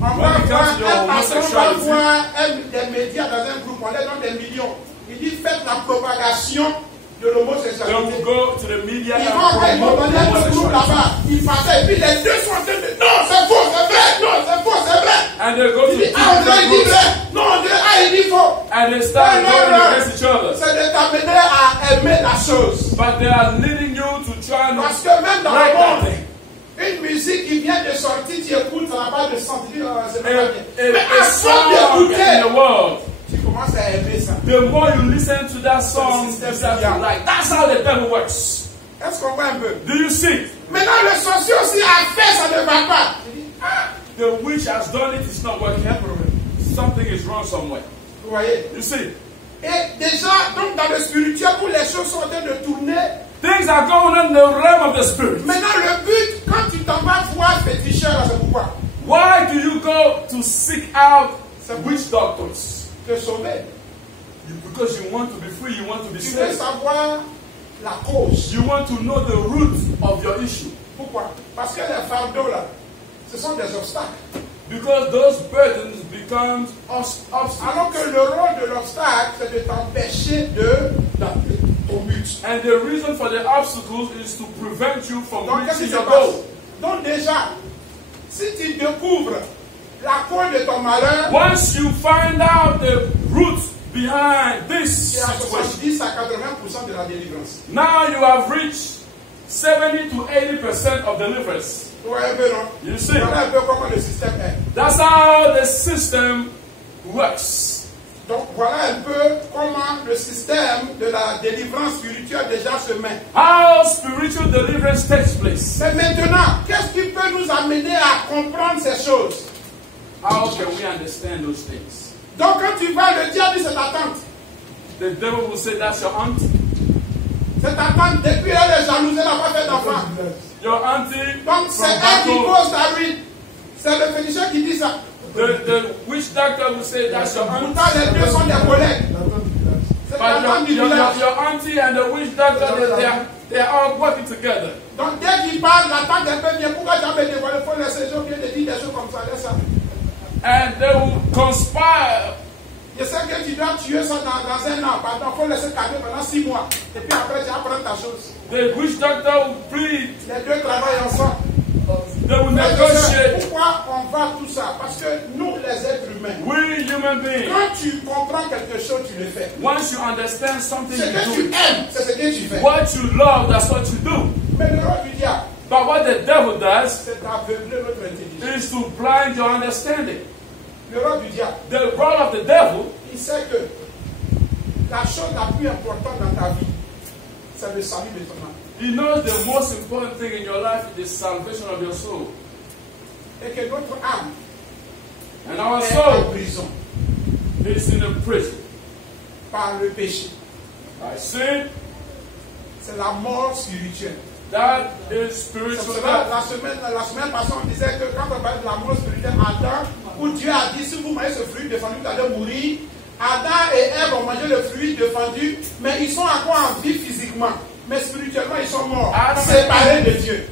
On va When it voir, comes to your un patron va homosexuality, voir des médias dans un groupe, on les donne des millions. Il dit, faites la propagation de They l'homosexualité. will go to the media Ils and vont promote donner un groupe homosexuality. là-bas. Ils passaient, et puis les deux sont en train de, non, c'est faux, c'est vrai, non, c'est faux, c'est vrai. And they go to Il dit, ah, on dirait, il dit different vrai, groups. non, on dirait, ah, il dit faux. And they start going against each other. C'est de t'amener à aimer la chose. But they are leading you to try Parce to que même dans break le that monde, thing. une musique qui vient de sortir, tu écoutes, ça n'a pas de sens. Tu dis, ah, c'est pas bien. A Mais à song force in d'écouter, the world, tu commences à aimer ça. the more you listen to that song, you start to like. That's how the devil works. Est-ce qu'on voit un peu? Do you see? Maintenant, le sorcier aussi a fait, ça ne va pas. Tu dis, ah, The witch has done it, it's not working. Something is wrong somewhere. vous voyez? You see? Et déjà, donc dans le spirituel, où les choses sont en train de tourner, Things are going on in the realm of the spirit. maintenant le but, quand tu t'en vas voir féticheur, là, c'est pourquoi? Why do you go to seek out witch doctors? Te sauver. Because you want to be free, you want to be Tu veux saved. savoir la cause. You want to know the root of your issue. Pourquoi? Parce que les fardeaux là, ce sont des obstacles. Because those burdens become obstacles. Alors que le rôle de l'obstacle, c'est de t'empêcher d'atteindre ton but. And the reason for the obstacles is to prevent you from Donc, qu'est-ce reaching qui se your passe? goal. Donc déjà, si tu découvres la cause de ton malheur, Once you find out the root behind this c'est à situation, 70 à 80% de la délivrance. now you have reached 70 to 80% of deliverance. Tu vois un peu, non? You see? Voilà un peu comment le système est. That's how the system works. Donc voilà un peu comment le système de la délivrance spirituelle déjà se met. How spiritual deliverance takes place. Mais maintenant, qu'est-ce qui peut nous amener à comprendre ces choses? How can we understand those things? Donc quand tu vas, le diable dit c'est ta tante. The devil will say that's your aunt. C'est ta tante, depuis elle est jalouse, elle n'a pas fait d'enfant. Your auntie Donc from c'est elle back qui home. cause ta ruine. C'est le féticheur qui dit ça. The witch doctor will say that's your aunt. Pourtant les deux sont des collègues. C'est But your auntie and the witch doctor, they are all working together. Donc dès qu'il parle, la tante un peu bien. Pourquoi jamais dévoiler? Il faut laisser les gens bien de dire des choses comme ça. Laisse ça. And they will conspire. Je sais que tu dois tuer ça dans un an. Pardon, il faut laisser calmer pendant 6 mois. Et puis après, tu apprends ta chose. The witch doctor will plead. Les deux travaillent ensemble. They will negotiate. Pourquoi on va tout ça? Parce que nous, les êtres humains, We human beings, quand tu comprends quelque chose, tu le fais. once you understand something, Ce que you tu do. aimes, c'est ce que tu fais. What you love, that's what you do. Mais le rôle du diable, But what the devil does c'est d'aveugler notre intelligence. is to blind your understanding. Le rôle du diable, The role of the devil, il sait que la chose la plus importante dans ta vie, c'est le salut de ton âme. he knows the most important thing in your life is the salvation of your soul. Et que notre âme And our est en soul prison is in a prison. par le péché. By sin, C'est la mort spirituelle. that is C'est spiritual pour cela, death. la semaine passée, on disait que quand on parle de la mort spirituelle, Adam, où Dieu a dit, si vous mangez ce fruit défendu, vous allez mourir. Adam et Ève ont mangé le fruit défendu, mais ils sont encore en vie physiquement. Mais spirituellement, ils sont morts, Adam séparés de Dieu.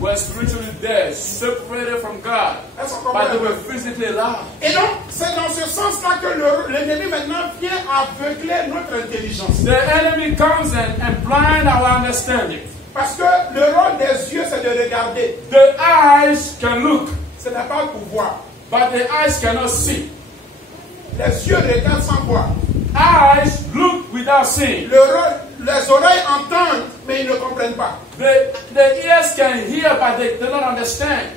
Were spiritually dead, separated from God, Est-ce qu'on but they comprend? were physically alive. Et donc, c'est dans ce sens-là que l'ennemi maintenant vient aveugler notre intelligence. The enemy comes and blind our understanding. Parce que le rôle des yeux, c'est de regarder. The eyes can look, Ce n'est pas pour voir. but the eyes cannot see. Les yeux regardent sans voir. Eyes look without seeing. Les oreilles entendent, mais ils ne comprennent pas. The ears can hear, but they do not understand.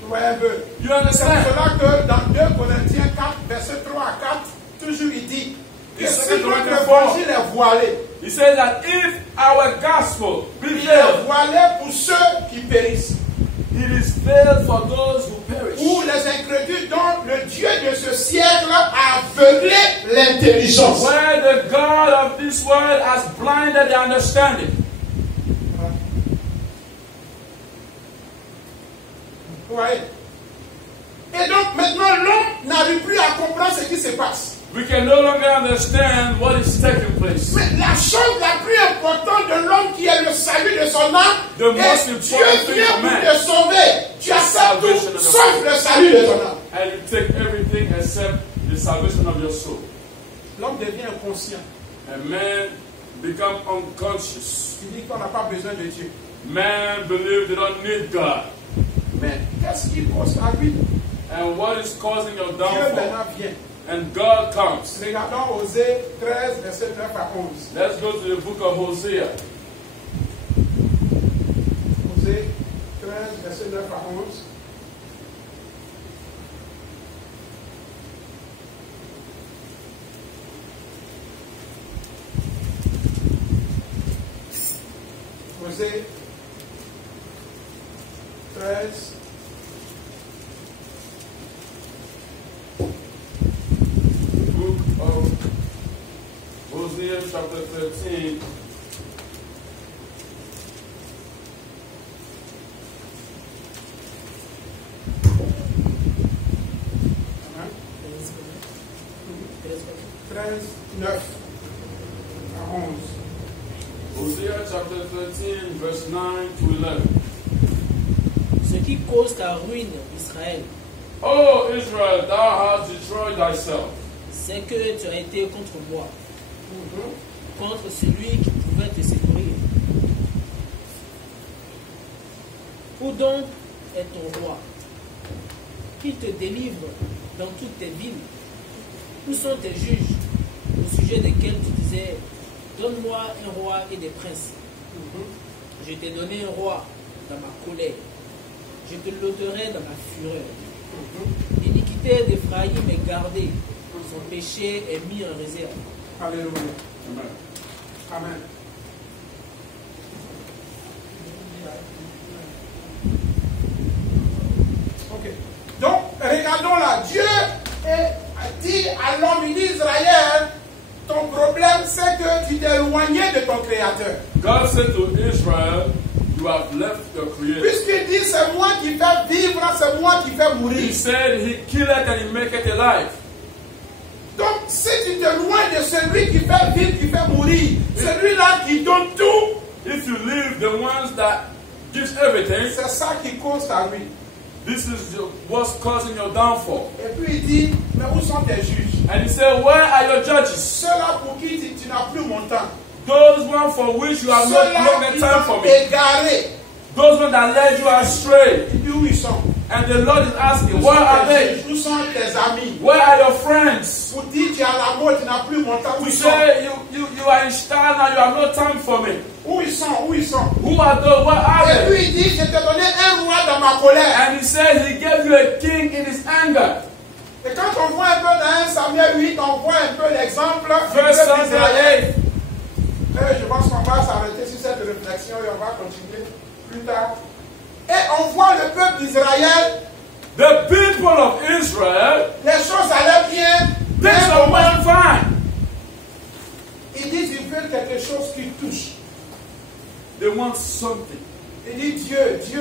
Vous voyez un peu? You C'est pour understand? cela que dans 2 Corinthiens 4, verset 3 à 4, toujours il dit que It's si 2 notre Corinthians 4. évangile est voilé, He says that if our gospel be il est veiled, voilé pour ceux qui périssent. it is veiled for those who perish. Ou les incrédules dont le Dieu de ce siècle a aveuglé l'intelligence. Where the God of this world has blinded the understanding. Vous voyez? Et donc maintenant l'homme n'arrive plus à comprendre ce qui se passe. We can no longer understand what is taking place. Mais la chose la plus importante de l'homme qui est le salut de son âme, The et most Dieu important thing vient for pour man. te sauver. Tu acceptes Salvation tout of sauf le salut de ton âme. And you take everything except the salvation of your soul. L'homme devient inconscient. And man become unconscious. Il dit qu'on n'a pas besoin de Dieu. Man believe they don't need God. Mais qu'est-ce qui cause ta vie? And what is causing your Dieu downfall? maintenant vient. And God comes. Regardons Osée 13, verset 9 à 11. Let's go to the book of Hosea. Osée 13, verset 9 à 11. Osée 13. Book of Hosea chapter 13. Hein? 13, 9 à 11. Hosea chapter 13, verse 9 to 11. Ce qui cause ta ruine, Israël, O Israel, thou hast destroyed thyself. c'est que tu as été contre moi, contre celui qui pouvait te secourir. Où donc est ton roi, qui te délivre dans toutes tes villes? Où sont tes juges, au sujet desquels tu disais, donne-moi un roi et des princes? Je t'ai donné un roi dans ma colère, je te l'ôterai dans ma fureur. L'iniquité d'Éphraïm est gardée, son péché est mis en réserve. Alléluia. Amen. Amen. Ok. Donc, regardons là. Dieu a dit à l'homme d'Israël, ton problème c'est que tu t'es éloigné de ton Créateur. God said to Israel, you have left your creator. Puisqu'il dit c'est moi qui fais vivre, c'est moi qui fais He mourir. said he killeth and he maketh alive. Donc, si tu te loin de celui qui fait vivre, qui fait mourir, celui-là qui donne tout, if you leave the ones that gives everything, c'est ça qui cause ta ruine. this is what's causing your downfall. Et puis il dit, mais où sont tes juges? And he said, where are your judges? Ceux-là pour qui tu n'as plus mon temps. Those ones for which you have no Ceux-là longer qui time for t'ont me. égaré. Those ones that led you astray. Il dit où ils sont? And the Lord is asking, Où where sont are tes they? juges? Où sont tes amis? Where are your friends? Pour dire tu es à la mort, tu n'as plus mon temps. Où To ils sont? say you are in style now, you have no time for me. Où ils sont? Où ils sont? Who are those? Where are Et they? puis il dit, je t'ai donné un roi dans ma colère. And he said he gave you a king in his anger. Et quand on voit un peu dans 1 Samuel 8, on voit un peu l'exemple du First peuple d'Israël. Samuel 8. Je pense qu'on va s'arrêter sur cette réflexion et on va continuer plus tard. Et on voit le peuple d'Israël, The people of Israel, les choses allaient bien, mais things are well fine. ils disent qu'ils veulent quelque chose qui touche. They want something. Il dit Dieu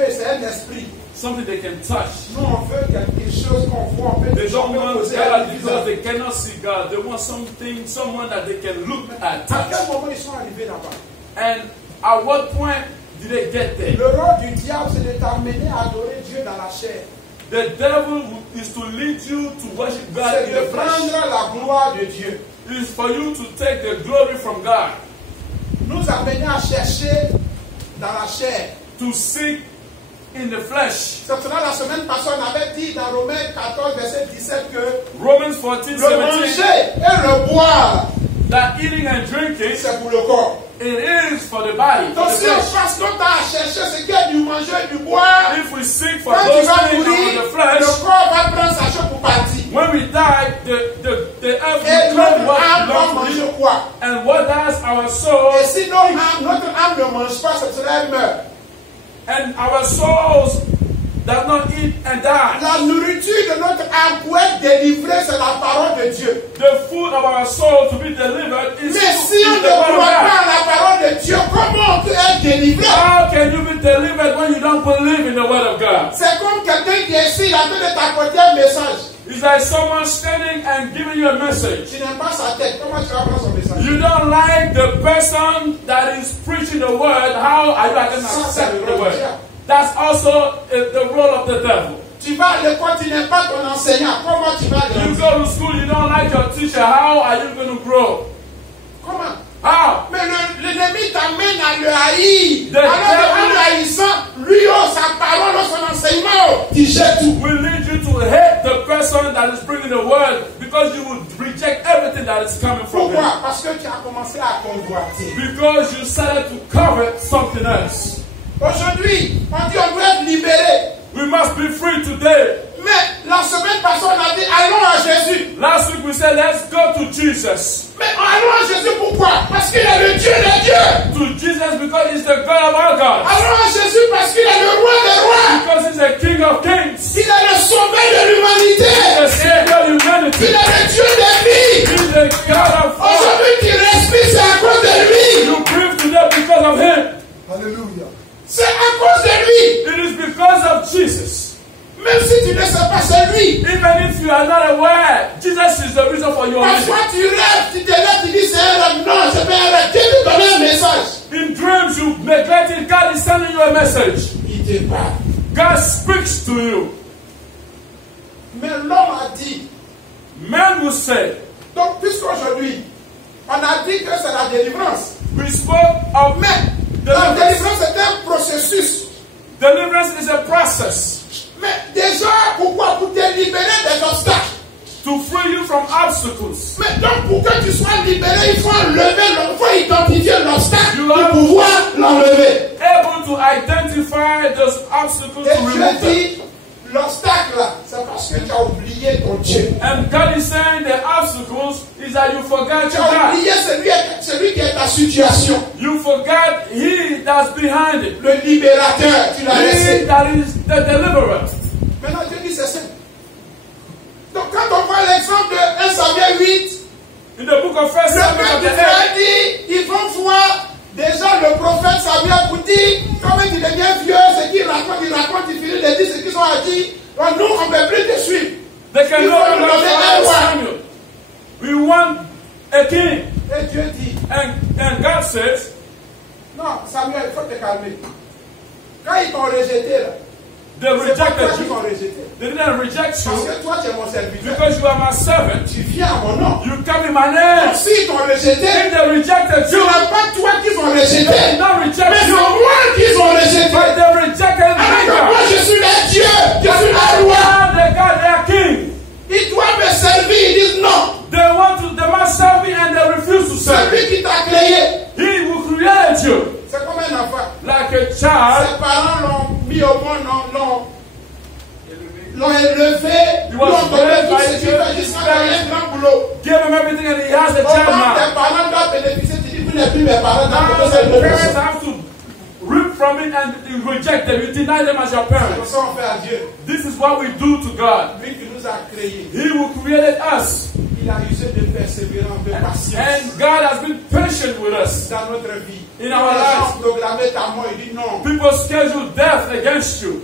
c'est un esprit. Something they can touch. Nous on veut quelque chose qu'on voit, on peut They don't want poser à God l'église. because they cannot see God. They want something, someone that they can look at, À quel touch. moment ils sont arrivés là-bas? And at what point did they get there? Le rôle du diable c'est de t'amener à adorer Dieu dans la chair. The devil is to lead you to worship God C'est in de the flesh. prendre la gloire de Dieu. It is for you to take the glory from God, Nous amener à chercher dans la chair. to seek in the flesh. C'est pour cela la semaine passée on avait dit dans Romains 14 verset 17 que Romans 14, le 17, manger et le boire that eating and drinking, c'est pour le corps. it is for the body, for Donc the si on flesh. passe notre temps à chercher ce qu'il y a du manger et du boire, If we seek for quand tu those vas things mourir, of the flesh, le corps va prendre sa chose pour partir. when we die, the earth Et will notre claim what âme va belongs to manger it. quoi? And what does our soul, Et si notre âme ne mange pas, c'est pour cela qu'elle meurt. and our souls does not eat and die. La nourriture de notre âme pour être délivrée, c'est la parole de Dieu. The food of our soul to be delivered is Mais si on ne the word of croit God. pas à la parole de Dieu, comment on peut être délivré? How can you be delivered when you don't believe in the word of God? C'est comme quelqu'un qui est ici, il a train de t'apporter un message. It's like someone standing and giving you a message. Tu n'aimes pas sa tête, comment tu vas prendre son message? You don't like the person that is preaching the word. How are you going to accept the word? That's also the role of the devil. Tu vas à l'école, tu n'aimes pas ton enseignant, comment tu vas You grandir? go to school, you don't like your teacher. How are you going to grow? Comment? How? Mais l'ennemi t'amène à le haïr. The Alors devil- qu'en le haïssant, lui, sa parole, son enseignement, tu jettes tout. We lead you to hate the person that is bringing the word because you would reject everything that is coming from him. Pourquoi? Parce que tu as commencé à convoiter. Because you started to covet something else. Aujourd'hui, on dit on doit être libéré. We must be free today. Mais la semaine passée, on a dit allons à Jésus. Last week we said, let's go to Jesus. Mais allons à Jésus pourquoi? Parce qu'il est le Dieu des dieux. To Jesus because he's the God of our God. Allons à Jésus parce qu'il est le roi des rois. Because he's the King of kings. Il est le sauveur de l'humanité. The Savior of Il humanity. est le Dieu des vies. He's the God of all. Aujourd'hui, tu respires, c'est à cause de lui. You breathe today because of him. Alléluia. C'est à cause de lui. It is because of Jesus. Même si tu ne sais pas, c'est lui. Even if you are not aware, Jesus is the reason for your living. Parfois, tu rêves, tu te lèves, tu dis c'est un rêve. Non, c'est pas un rêve. Dieu te donne un message. In dreams you neglect it. God is sending you a message. Il te parle. God speaks to you. Mais l'homme a dit. Men will say, Donc, puisqu'aujourd'hui, on a dit que c'est la délivrance. we spoke of Mais la délivrance est un processus. Deliverance is a process. Mais déjà, pourquoi? Pour te libérer des obstacles. To free you from obstacles. Mais donc, pour que tu sois libéré, il faut enlever, il faut identifier l'obstacle You pour are- pouvoir l'enlever. Able to identify those obstacles Et to Dieu remove them. dit, l'obstacle là, c'est parce que tu as oublié ton Dieu. And God is saying the obstacles is that you forgot Tu your as God. oublié celui qui est ta situation. You forgot He that's behind it. Le libérateur, tu l'as He laissé. that is the deliverer. Maintenant, Dieu dit c'est simple. Donc, quand on voit l'exemple de 1 Samuel 8, In the book of 1 le Samuel peuple chapter 8, d'Israël dit, ils vont voir déjà le prophète Samuel pour dire, comme il devient vieux, ce qu'il raconte, il finit de dire ce qu'ils ont à dire. Donc, nous, on ne peut plus te suivre. they can Il no faut nous longer donner un follow roi. Samuel. We want a king. Et Dieu dit, And God says, non, Samuel, il faut te calmer. Quand ils t'ont rejeté, là, they c'est pas toi rejected qui you. t'ont rejeté. They didn't reject Parce you que toi, tu es mon serviteur. because you are my servant. Tu viens à mon nom. You come in my name. Donc, s'ils t'ont rejeté, If they rejected ce you, n'est pas toi qu'ils ont they rejeté. did not Mais reject c'est you, moi qu'ils ont rejeté. but they rejected Alors que moi, me. je suis leur Dieu. Je suis leur roi. They got their king. Ils doivent me servir. Ils disent non. They must serve me and they refuse to serve me. Celui qui t'a créé, He who created you, c'est comme un enfant. like a child, Ses parents l'ont mis au monde, l'ont élevé, He was l'ont donné raised tout by ce qu'il the fait jusqu'à qu'il ait un grand boulot. give him everything and he has a child Comment now. tes parents doivent bénéficier? Tu dis, vous n'êtes plus mes parents, Now donc c'est the une parents personne. have to rip from it and you reject them. You deny them as your C'est comme parents. ça on fait à Dieu. This is what we do to God. Lui qui nous a créés, He who created us. il a usé de persévérance, de patience And God has been patient with us. dans notre vie. In our Les lives. gens programmaient ta mort, il dit non. People schedule death against you.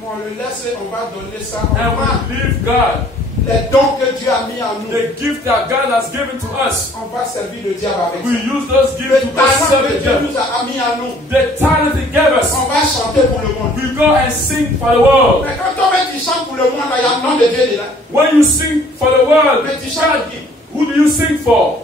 On le laisse, on va donner ça. And On va, we leave God. les dons que Dieu a mis en nous, The gift that God has given to us. on va servir le diable avec We ça. use those Le gifts to go talent serve que the Dieu devil. nous a mis en nous, The talent He gave us. on va chanter pour le monde. We go and sing for the world. Mais quand toi tu chantes pour le monde, là, il y a le nom de Dieu là. When you sing for the world, Mais tu chantes qui? who do you sing for?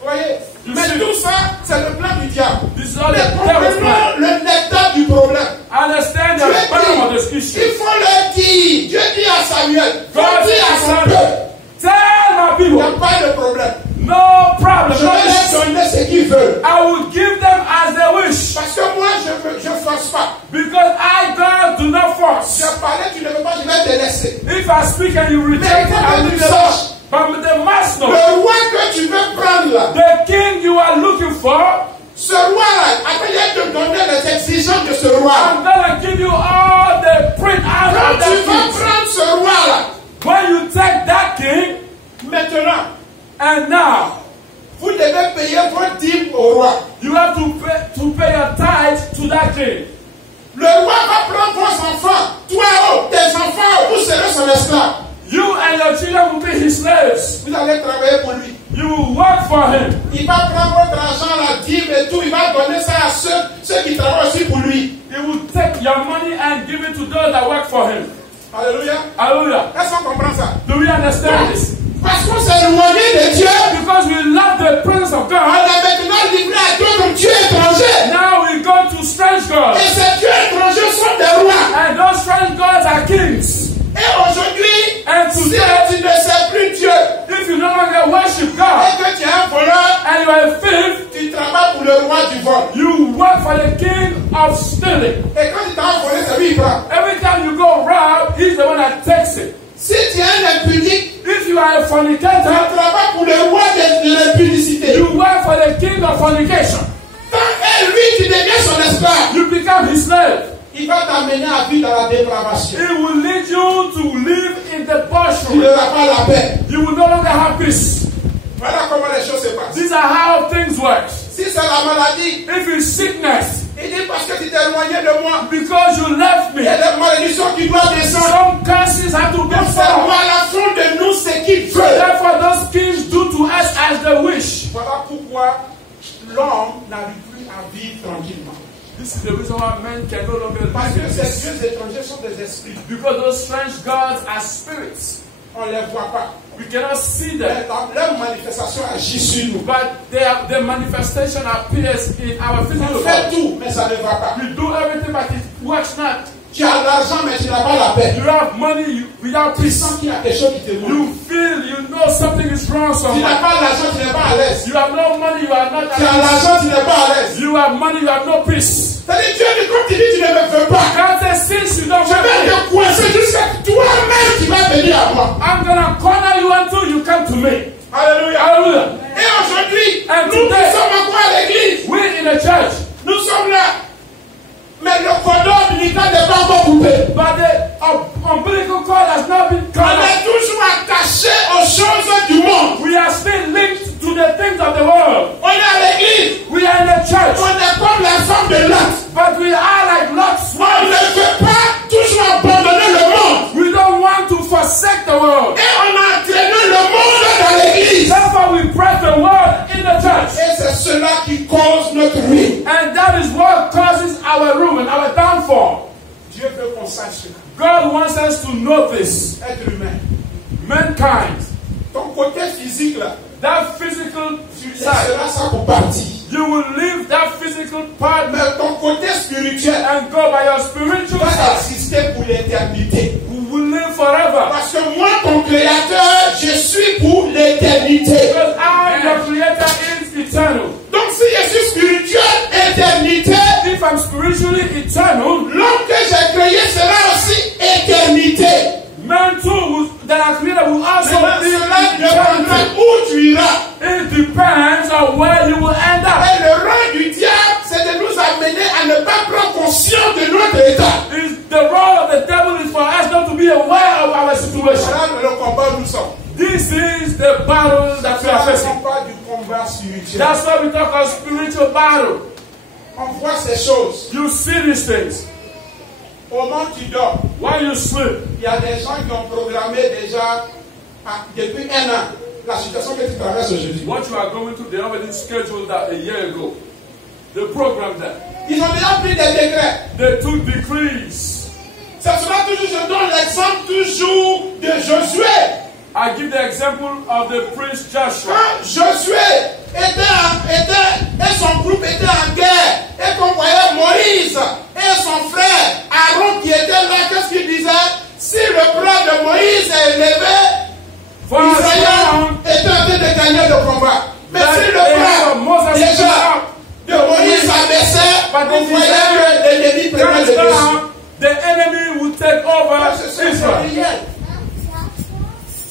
Vous voyez? You Mais see. tout ça, c'est le plan du diable. This is all Mais the devil's plan. comprenons le nectar du problème. Understand Dieu the bottom of this dit, issue. il faut leur dire, Dieu dit à Samuel, God faut dire à son said, peuple, tell my il n'y a people, pas de problème. no problem. Je no vais issue. leur donner ce qu'ils veulent. I will give them as they wish. Parce que moi, je ne force pas. Because I, God, do not force. Je parlais, tu ne veux pas, je vais te laisser. If I speak and you reject it, I will leave them out. But they must know. Le roi que tu veux prendre là, The king you are looking for, ce roi-là, après il te donner les exigences de ce roi. I'm gonna give you all the print out Quand of tu that vas king. prendre ce roi-là, When you take that king, maintenant, and now vous devez payer vos dîmes au roi. you have to pay your tithe to that king. Le roi va prendre vos enfants. Toi, tes enfants, vous serez son esclave. You and your children will be his slaves. Vous allez travailler pour lui. You will work for him. Il va prendre votre argent, la dîme et tout. Il va donner ça à ceux qui travaillent aussi pour lui. He will take your money and give it to those that work for him. Alléluia. Hallelujah. Est-ce qu'on comprend ça? Do we understand this? Parce qu'on s'est éloigné de Dieu. Because we love the presence of On God. est maintenant livré à d'autres dieux étrangers. Now we go to strange Et gods. ces dieux étrangers sont des rois. And those strange gods are kings. Et aujourd'hui, And si today, tu ne sais plus Dieu if you no longer worship et God que tu es un voleur, and you are a thief, tu travailles pour le roi du vol. you work for the king of stealing. Et quand tu t'as volé, c'est lui qui prend. Every time you go rob, he's the one that takes it. Si tu es un impudique, If you are a tu fornicator, travailles pour le roi de l'impudicité. you work for the king of fornication. Tant et lui, tu deviens son esclave. You become his slave. Il va t'amener à vivre dans la dépravation. He will lead you to live in Tu debauchery. n'auras pas la paix. You will no longer have peace. Voilà comment les choses se passent. These are how things work. Si c'est la maladie, If it's sickness, il dit parce que tu t'es éloigné de moi. because you left Il y a me, des malédictions qui doivent descendre. some curses have to be Donc c'est fallen. moi la fond de nous ce qu'il veut. Therefore, those kings do to us as they wish. Voilà pourquoi l'homme n'arrive plus à vivre tranquillement. This is the reason why men can no longer Parce que live in ces this. dieux étrangers sont des esprits. Because those strange gods are spirits. On ne les voit pas. We cannot see Mais them. leur manifestation agit sur nous. But their manifestation appears in our On physical fait body. tout, mais ça ne va pas. We do everything, but it works not. Tu as l'argent, mais tu n'as pas la paix. You have money without Tu peace. sens qu'il y a quelque chose qui te manque. You feel, you know something is wrong Tu n'as somewhere. pas l'argent, tu n'es pas à l'aise. You have no money, you are not Tu as at peace. l'argent, tu n'es pas à l'aise. You have money, you have no peace. C'est-à-dire, Dieu dit, comme tu dis, tu ne me veux pas. God says, since you don't Je vais want me, te coincer jusqu'à toi-même qui vas venir à moi. I'm gonna corner you until you come to me. Alléluia. Hallelujah. Et aujourd'hui, And nous qui today- sommes encore à l'église, We in the church, nous sommes là. Mais le cordon ombilical n'est pas encore coupé. but the umbilical cord has not been On cut. est toujours attaché aux choses du monde. We are still linked to the things of the world. On est à l'église. We are in the church, On est comme les femmes de Lot. but we are like Lot's On wife. ne veut pas toujours abandonner le monde. We don't want to forsake the world. Et on a entraîné le monde And that is what causes our ruin, our downfall. Dieu veut qu'on sache cela. God wants us to know this. Être humain. Mankind, Ton côté physique là, that physical tu side, laisseras ça pour partir. you will leave that physical part Mais ton côté spirituel and go by your spiritual va side. exister pour l'éternité. We will live forever. Parce que moi, ton créateur, je suis pour l'éternité. Because I, your creator, is eternal. Donc si je suis spirituel, éternité, If I'm spiritually eternal, l'homme que j'ai créé sera aussi éternité. man too that are created will also Maintenant, be cela dépendra eternity. où tu iras. It depends on where you will end up. Et le rôle du diable, c'est de nous amener à ne pas prendre conscience de notre état. The role of the devil is for us not to be aware of our situation. Voilà le combat où nous sommes. This is the battle that we are C'est le facing. combat du combat spirituel. That's why we talk of spiritual battle. On voit ces choses. You see these things. Au moment où tu dors, While you sleep, il y a des gens qui ont programmé déjà depuis 1 an la situation que tu traverses aujourd'hui. what you are going through, they already scheduled that a year ago. They programmed that. Ils ont déjà pris des décrets. They took decrees. C'est cela toujours, je donne l'exemple toujours de Josué. I give the example of the prince Joshua. Quand Josué et son groupe étaient en guerre, et qu'on voyait Moïse et son frère Aaron qui étaient là, qu'est-ce qu'il disait? Si le bras de Moïse est élevé, For Israël était en train de gagner le combat. Mais si le bras déjà de Moïse abaissait, on voyait que l'ennemi prenait le dessus. the enemy will take over C'est Israel. réel.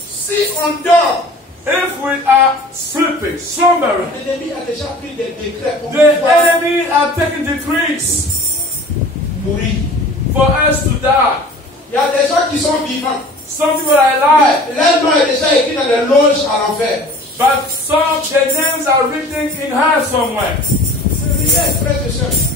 Si on dort, If we are sleeping, slumbering, l'ennemi a déjà pris des décrets pour the nous voir enemy are taking decrees mourir. for us to die. Il y a des gens qui sont vivants. Some people are alive, Mais leur nom est déjà écrit dans les loges à l'enfer. but some their names are written in hell somewhere. C'est réel, frères et sœurs.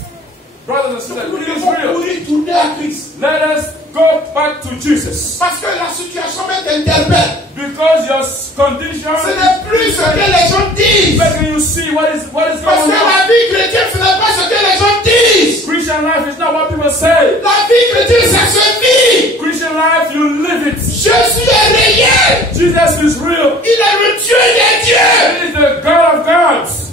Brothers and sisters, Nous it is devons real. courir, tourner à Christ. Let us go back to Jesus. Parce que la situation m'interpelle. Because your condition Ce n'est plus ce que les gens disent. making you see what is Parce going que on. la vie chrétienne, ce n'est pas ce que les gens disent. Christian life is not what people say. La vie chrétienne, ça se vit. Christian life, you live it. Jésus est réel. Jesus is real. Il est le Dieu des dieux. He is the God of gods.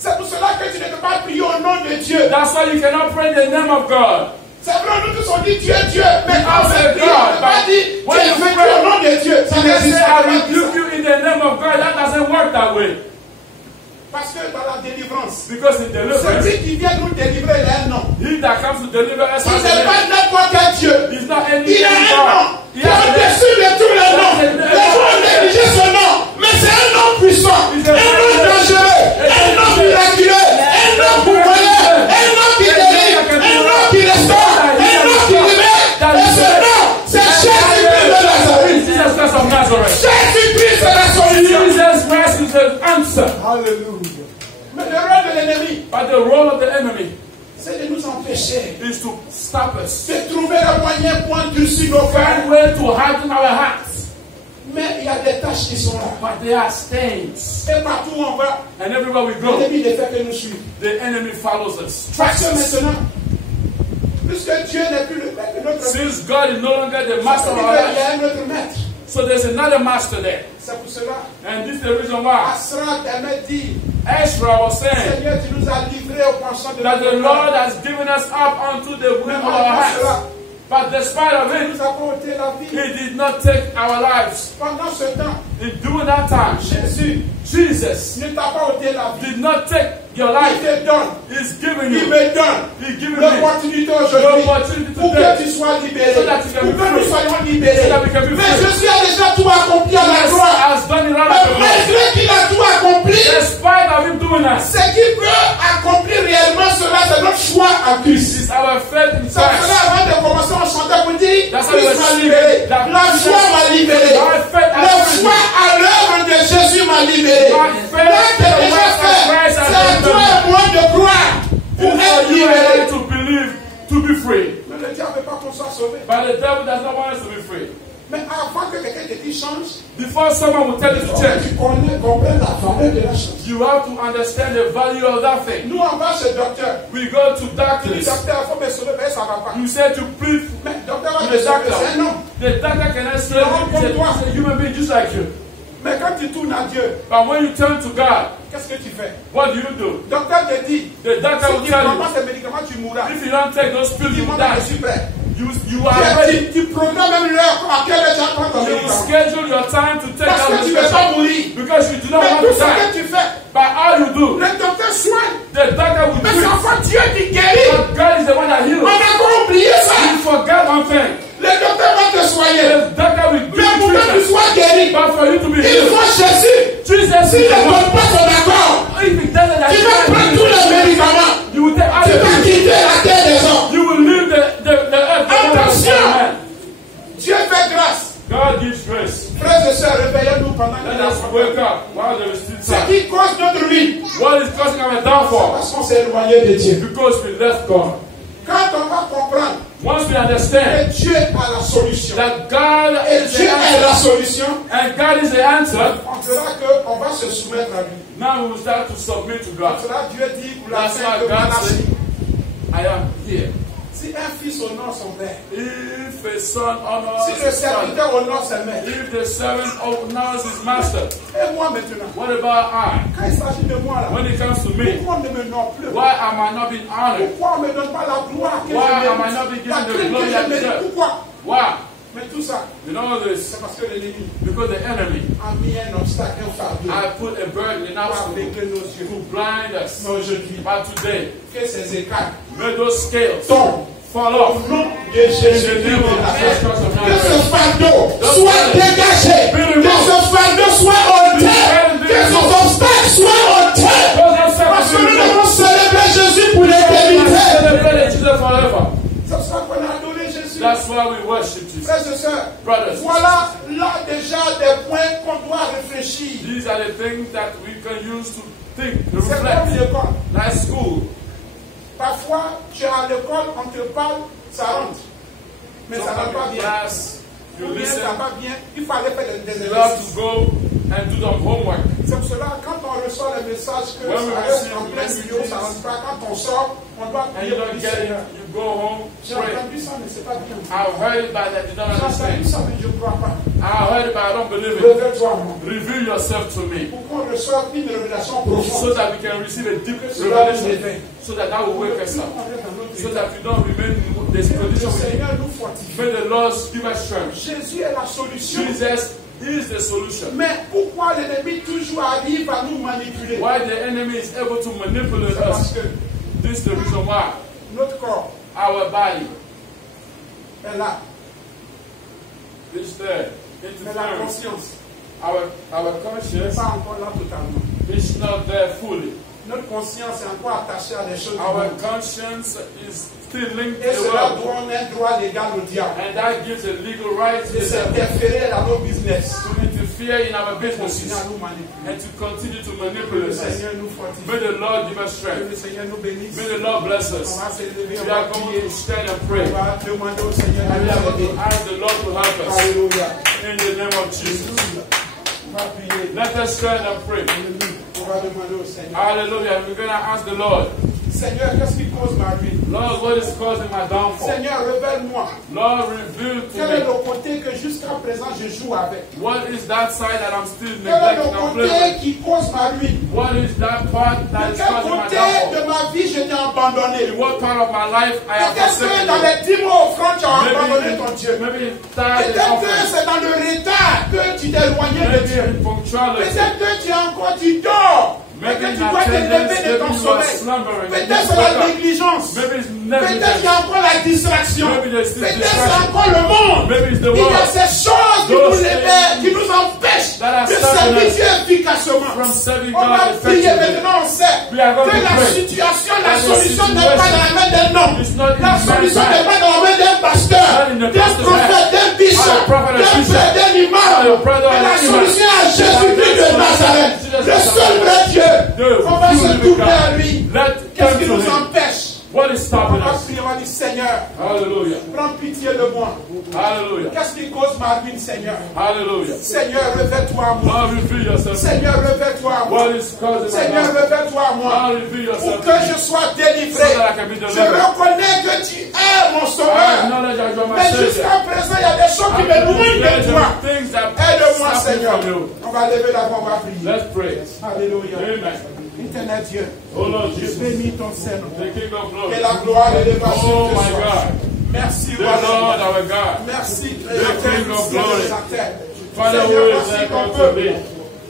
C'est pour cela que tu ne peux pas prier au nom de Dieu. That's why you cannot pray in the name of God. C'est vrai, nous tous on dit Dieu, Dieu. Mais quand on say prie, God, on ne peut pas but dire when Dieu, you fais pray, au nom de Dieu. Ça You can n'existe say, pas. I rebuke you in the name of God. That doesn't work that way. Parce que dans la délivrance, Because in deliverance, celui qui vient nous délivrer, il a un nom. he that comes to deliver us Il has n'est a pas name. n'importe quel Dieu. He's not any Il a un nom. God. He Qui est has a name. au-dessus de tous les noms. Les gens ont négligé ce nom. Mais c'est un nom puissant. Un nom dangereux. Un nom miraculeux. Un nom pourvoyeur. Un nom qui délivre. Un nom qui restaure. Un nom qui libère. Et ce nom, c'est Jésus-Christ de Nazareth. Jesus Christ of Nazareth. Jésus-Christ est la solution. Jesus Christ is the answer. Hallelujah. Mais le rôle de l'ennemi, But the role of the enemy c'est de nous empêcher is to stop us. de trouver le moyen pour endurcir nos Find cœurs. way to harden our hearts. Mais il y a des tâches qui sont là. But there are stains. Et partout où on va, And everywhere we go, l'ennemi ne fait que nous suivre. the enemy follows us. Parce Tracks que us. maintenant, puisque Dieu n'est plus le maître de notre vie, Since God is no longer the il master of y our a lives, un autre maître. so there's another master there. C'est pour cela, And this is the reason why Asra Damed dit, Ezra was saying Seigneur, tu nous as livrés au penchant de that notre the Lord cœur. has given us up unto the Mais whim of our malgré cela, hearts. But despite of il it, nous a ôté la vie. He did not take our lives. Pendant ce temps, In doing that time, Jésus Jesus ne t'a pas ôté la vie. did not take your Il life. te donne, He's giving il you. me donne He's giving me l'opportunité the aujourd'hui opportunity pour que today. tu sois libéré, So that you can pour be que nous free. soyons libérés. So that we can be Mais free. Jésus a déjà tout accompli à la Jesus croix. has done it all Mais at the cross. malgré qu'il a tout accompli, Despite of Him doing that, ce qui peut accomplir réellement cela, c'est notre choix en Christ. it's our faith in C'est pour Christ. cela, avant de commencer, on chantait pour dire, That's how we Christ were m'a singing. libéré. That La foi m'a libéré. Our faith La has freed foi me. à l'œuvre de Jésus m'a libéré. My faith Là, in c'est the déjà work of fait. Christ C'est has à done toi me. et moi de croire pour It's être for you and I libéré. to believe, to be free. Mais le diable ne veut pas qu'on soit sauvé. But the devil does not want us to be free. Mais avant que quelqu'un te dise change, Before someone will tell you to change, tu comprends la valeur de la chose. you have to understand the value of that thing. Nous, on va chez le docteur. We go to Le doctors. docteur, il faut me sauver, mais ça va pas. You say to plead. Mais le docteur va The te sauver, doctor. c'est un homme. The doctor cannot save you. He's a human being just like you. Mais quand tu tournes à Dieu, But when you turn to God, qu'est-ce que tu fais? what do you do? Le docteur te dit, The doctor si will tu ne tell prends pas you, ces médicaments, tu mourras. if you don't take those pills, you Dis-moi, will je die. suis prêt. You are ready. Tu programmes même l'heure à quelle heure tu vas prendre ton You will médicament. schedule your time to take Parce out que the tu ne veux pas medication mourir. because you do not Mais want tout to ce que die. tu fais, But all you do, le docteur soigne. the doctor will Mais do c'est it. enfin Dieu qui guérit. But God is the one that On heals. a encore oublié ça. You forgot one thing. Le docteur va te soigner. The doctor will give Mais you pour que tu treatment. sois guéri, But for you to be il healed, faut Jésus. Jesus S'il is ne the one. donne pas son accord, If it doesn't tu vas prendre tous les médicaments. you will take all Tu vas the quitter la terre des hommes. You will leave the earth. Attention. Dieu fait grâce. God gives grace. Frères et sœurs, réveillons-nous pendant Let qu'il y a us wake up while there is still Ce time. qui cause notre ruine, What is causing our downfall? parce qu'on s'est éloigné de Dieu. Because we left God. Quand on va comprendre Once we que understand Dieu a la solution, that God et is Dieu the est la answer, solution, and God is the answer, on verra qu'on va se soumettre à lui. now we will start to submit to God. Cela Dieu dit pour la That's fin why de God Manassé. said, I am here. Si un fils honore son père, If a son honors si le his son, serviteur honore sa mère, if the servant honors his master, et moi maintenant, what about I? quand il s'agit de moi là, When it comes to me, pourquoi on ne me honore plus? why am I not being honored? Pourquoi on ne me donne pas la gloire que Why je am I mérite? not being La given the crime que glory je I mérite? deserve? Pourquoi? Why? Mais tout ça, You know this? c'est parce que l'ennemi Because the enemy, a mis un obstacle, un fardeau I put a burden in pour our aveugler nos yeux. to blind us. Mais aujourd'hui, But today, que ces écarts may those scales tombent fall au off. nom de Jésus-Christ de Nazareth. Que ce fardeau soit dégagé. Que ce fardeau soit ôté. Que ces obstacles soient ôtés. Parce que nous devons célébrer Jésus pour l'éternité. Celebrate Jesus forever. C'est pour ça qu'on a adoré Jésus. That's why we worship Jesus. Frères et sœurs, Brothers, voilà là déjà des points qu'on doit réfléchir. these are the things that we can use to think, to C'est comme reflect. l'école. Like school. Parfois, tu es à l'école, on te parle, ça rentre. Mais ça va pas bien. Class, you Ou bien listen. ça va bien, il faut aller faire des You have exercices. to go and do the homework. C'est pour cela, quand on reçoit le message que When we ça reste receive en plein messages, milieu, ça rentre pas, quand on sort, on doit And prier you pour don't le get it, Seigneur. you go home, J'ai pray. entendu ça, mais c'est pas bien. I heard it, but I did not J'ai entendu understand. ça, mais je ne crois pas. I heard it, but I don't believe it. Révèle-toi, mon. Reveal yourself to me, Pour qu'on reçoive une révélation so profonde. that we can receive a deep Que cela nous revelation, éveille. so that will wake us up, On reste dans notre so état. that we don't remain in this Que le condition. Seigneur nous fortifie. May the Lord give us strength. Jésus est la solution. Jesus is the solution. Mais pourquoi l'ennemi toujours arrive à nous manipuler? Why the enemy is able to manipulate C'est parce us? que This is the reason why notre corps our body est là, is there. mais la Interfering. conscience Our n'est conscience pas encore là totalement. is not there fully. Notre conscience est encore attachée à des choses du Our monde. conscience is still linked Et to the cela world. donne un droit légal au diable And that gives a legal right to de the devil s'interférer dans nos business, to interfere in our de continuer businesses à nous manipuler. and to continue to Que le manipulate us. Seigneur nous fortifie. May the Lord give us Que strength. le Seigneur nous bénisse. May the Lord bless On us. va s'élever, We on va are going prier. to stand and pray. On va demander au Seigneur And we de are nous going aider. to ask the Lord to help us. Alléluia. In the name of Jesus. On va prier. Let us stand and pray. On va demander au Seigneur. Hallelujah. We're going to ask the Lord, Seigneur, qu'est-ce qui cause ma ruine? Lord, what is causing my downfall? Seigneur, révèle-moi. Lord, reveal to Quel est me. le côté que jusqu'à présent je joue avec? What is that side that I'm still Quel est le neglecting and côté playing with? qui cause ma ruine? What is that part De that is quel causing my côté downfall? de ma vie je t'ai abandonné? In what part of my life I have Peut-être que forsaken dans you? les 10 mois offrandes, tu as abandonné ton Dieu. Maybe in tithe and Peut-être que offering. c'est dans le retard que tu t'es éloigné de Maybe Dieu. in punctuality. Peut-être que tu es encore, tu dors. Mais que tu dois te lever de ton sommeil. Peut-être c'est la négligence. Maybe it's Peut-être qu'il y negligence. a encore la distraction. Maybe there's still Peut-être c'est distraction. encore le monde. Maybe it's the Il y a world ces choses qui Those nous libèrent, qui nous empêchent that are de stopping servir us Dieu efficacement. from serving On va God prier effectively. maintenant, on sait We are going que to la pray. situation, la And the solution n'est pas dans la main d'un homme. It's not in La man's solution hand. n'est pas dans la main d'un pasteur, Not in the d'un pastor's prophète, d'un bishop, Not a prophet, a d'un bishop. frère, d'un imam. Not a brother, Mais la an imam. solution est Jésus-Christ de Nazareth, le seul vrai Dieu. The On va true se living tourner God. à lui. Let Qu'est-ce come qui to nous him. empêche? What is On stopping va us? prier, on va dire, Seigneur, Seigneur. Hallelujah. Prends pitié de moi. Hallelujah. Qu'est-ce qui cause ma ruine, Seigneur? Hallelujah. Seigneur, revêt-toi à moi. Lord, reveal yourself. Seigneur, revêt-toi à moi. What is causing Seigneur, my life? revêt-toi à moi. Lord, reveal Pour yourself. que je sois délivré. So that I can be Je delivered. reconnais que tu es mon I sauveur. acknowledge that you are my Mais Savior. jusqu'à présent, il y a des choses qui m'éloignent de toi. Things that Aide-moi, stop me Seigneur. from you. On va lever la voix, on va prier. Let's pray. Alléluia. Amen. Éternel Dieu, Oh Lord je Jesus, bénis ton Saint-Nom. the King of glory. Que la gloire et l'élévation Oh te my soient. God, Merci, the roi Lord des rois. our God. Merci, King Créateur du of ciel et glory. de la terre. Father, Seigneur, who is voici like ton unto peuple. thee?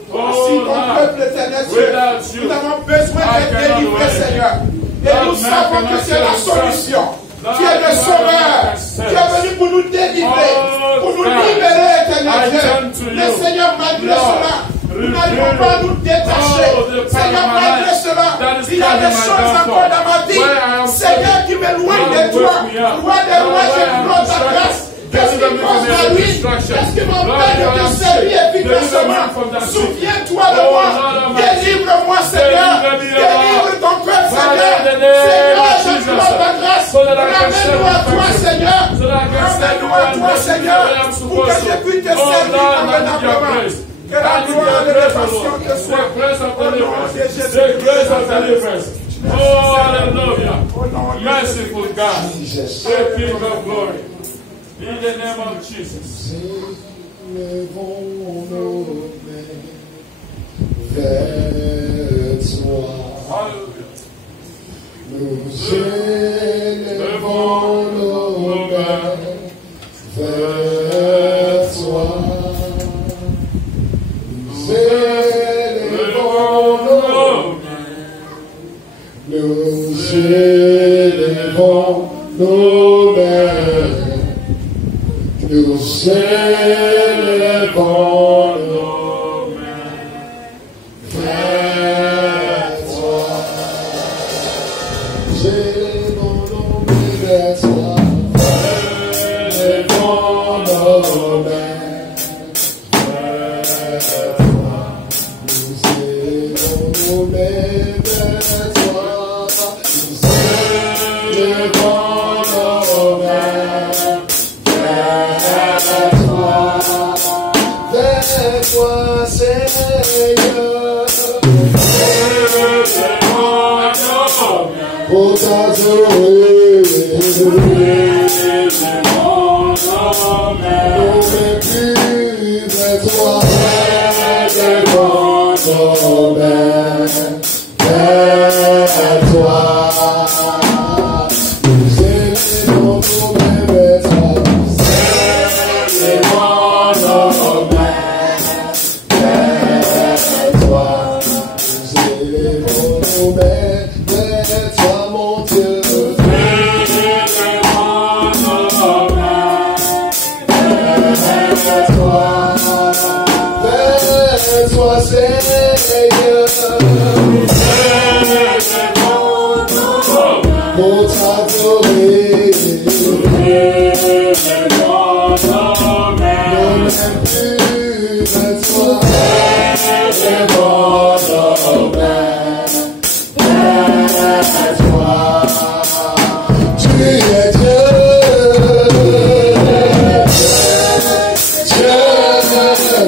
Voici Oh ton Lord, peuple, éternel Dieu. without you, Nous avons besoin I d'être cannot délivrés, do it. Seigneur. Et Lord, nous man savons que cannot c'est la save solution. himself. Tu es le Lord, sauveur. man can Tu es venu pour nous délivrer, Oh, pour nous God. libérer, éternel I Dieu. turn to Mais you. Seigneur, malgré Lord, cela, nous n'arrivons reveal pas à nous détacher. all the part Seigneur, of my malgré life cela, that is il y a des causing my choses downfall. encore dans ma vie. Where I am Seigneur, qui m'éloignent de Lord, toi. wake me up. Roi des Lord, rois, je where I am implore ta distracted. grâce. Qu'est-ce qui Deliver me cause from ma every ruine? distraction. Qu'est-ce qui Lord, m'empêche de I te am servir sick. efficacement? Deliver me from that sick. Souviens-toi de Oh, moi. Lord Almighty. Délivre-moi, Seigneur. Deliver me, Délivre ton peuple, Father, Seigneur. in the name Seigneur, of je Jesus. implore ta grâce. So that I can Ramène-nous à serve toi, you. Seigneur. So that I can serve Ramène-nous you à and toi, bless you Seigneur. the way I'm Pour que supposed je to. puisse te Oh, servir Lord, I need your convenablement. grace. Que la I need gloire your et grace, O l'élévation Lord. te The soient. grace of Au nom de deliverance. Jésus. The grace of deliverance. Oh, hallelujah. Au nom de Merciful God. Jesus. The King of glory. In the name of Jesus. Levons nos mains vers toi. Hallelujah. Nous élevons nos mains vers toi. Nous élevons nos mains. Nous élevons nos mains. Nous élevons nos mains vers toi. Nous élevons nos mains vers toi. Élevons nos mains vers toi. Nous élevons nos mains vers toi. Nous élevons nos mains vers toi, Seigneur. Pour t'adorer, nos mains plus vers toi, élevons nos mains vers toi. Nous élevons nos mains vers toi. Élevons nos mains vers toi. Nous élevons nos mains vers toi, mon Dieu. Élevons nos mains vers toi. Vers toi, Seigneur. Élevons nos mains pour t'adorer. Élevons nos mains plus vers toi. Élevons nos mains vers toi. Tu es Dieu. Dieu,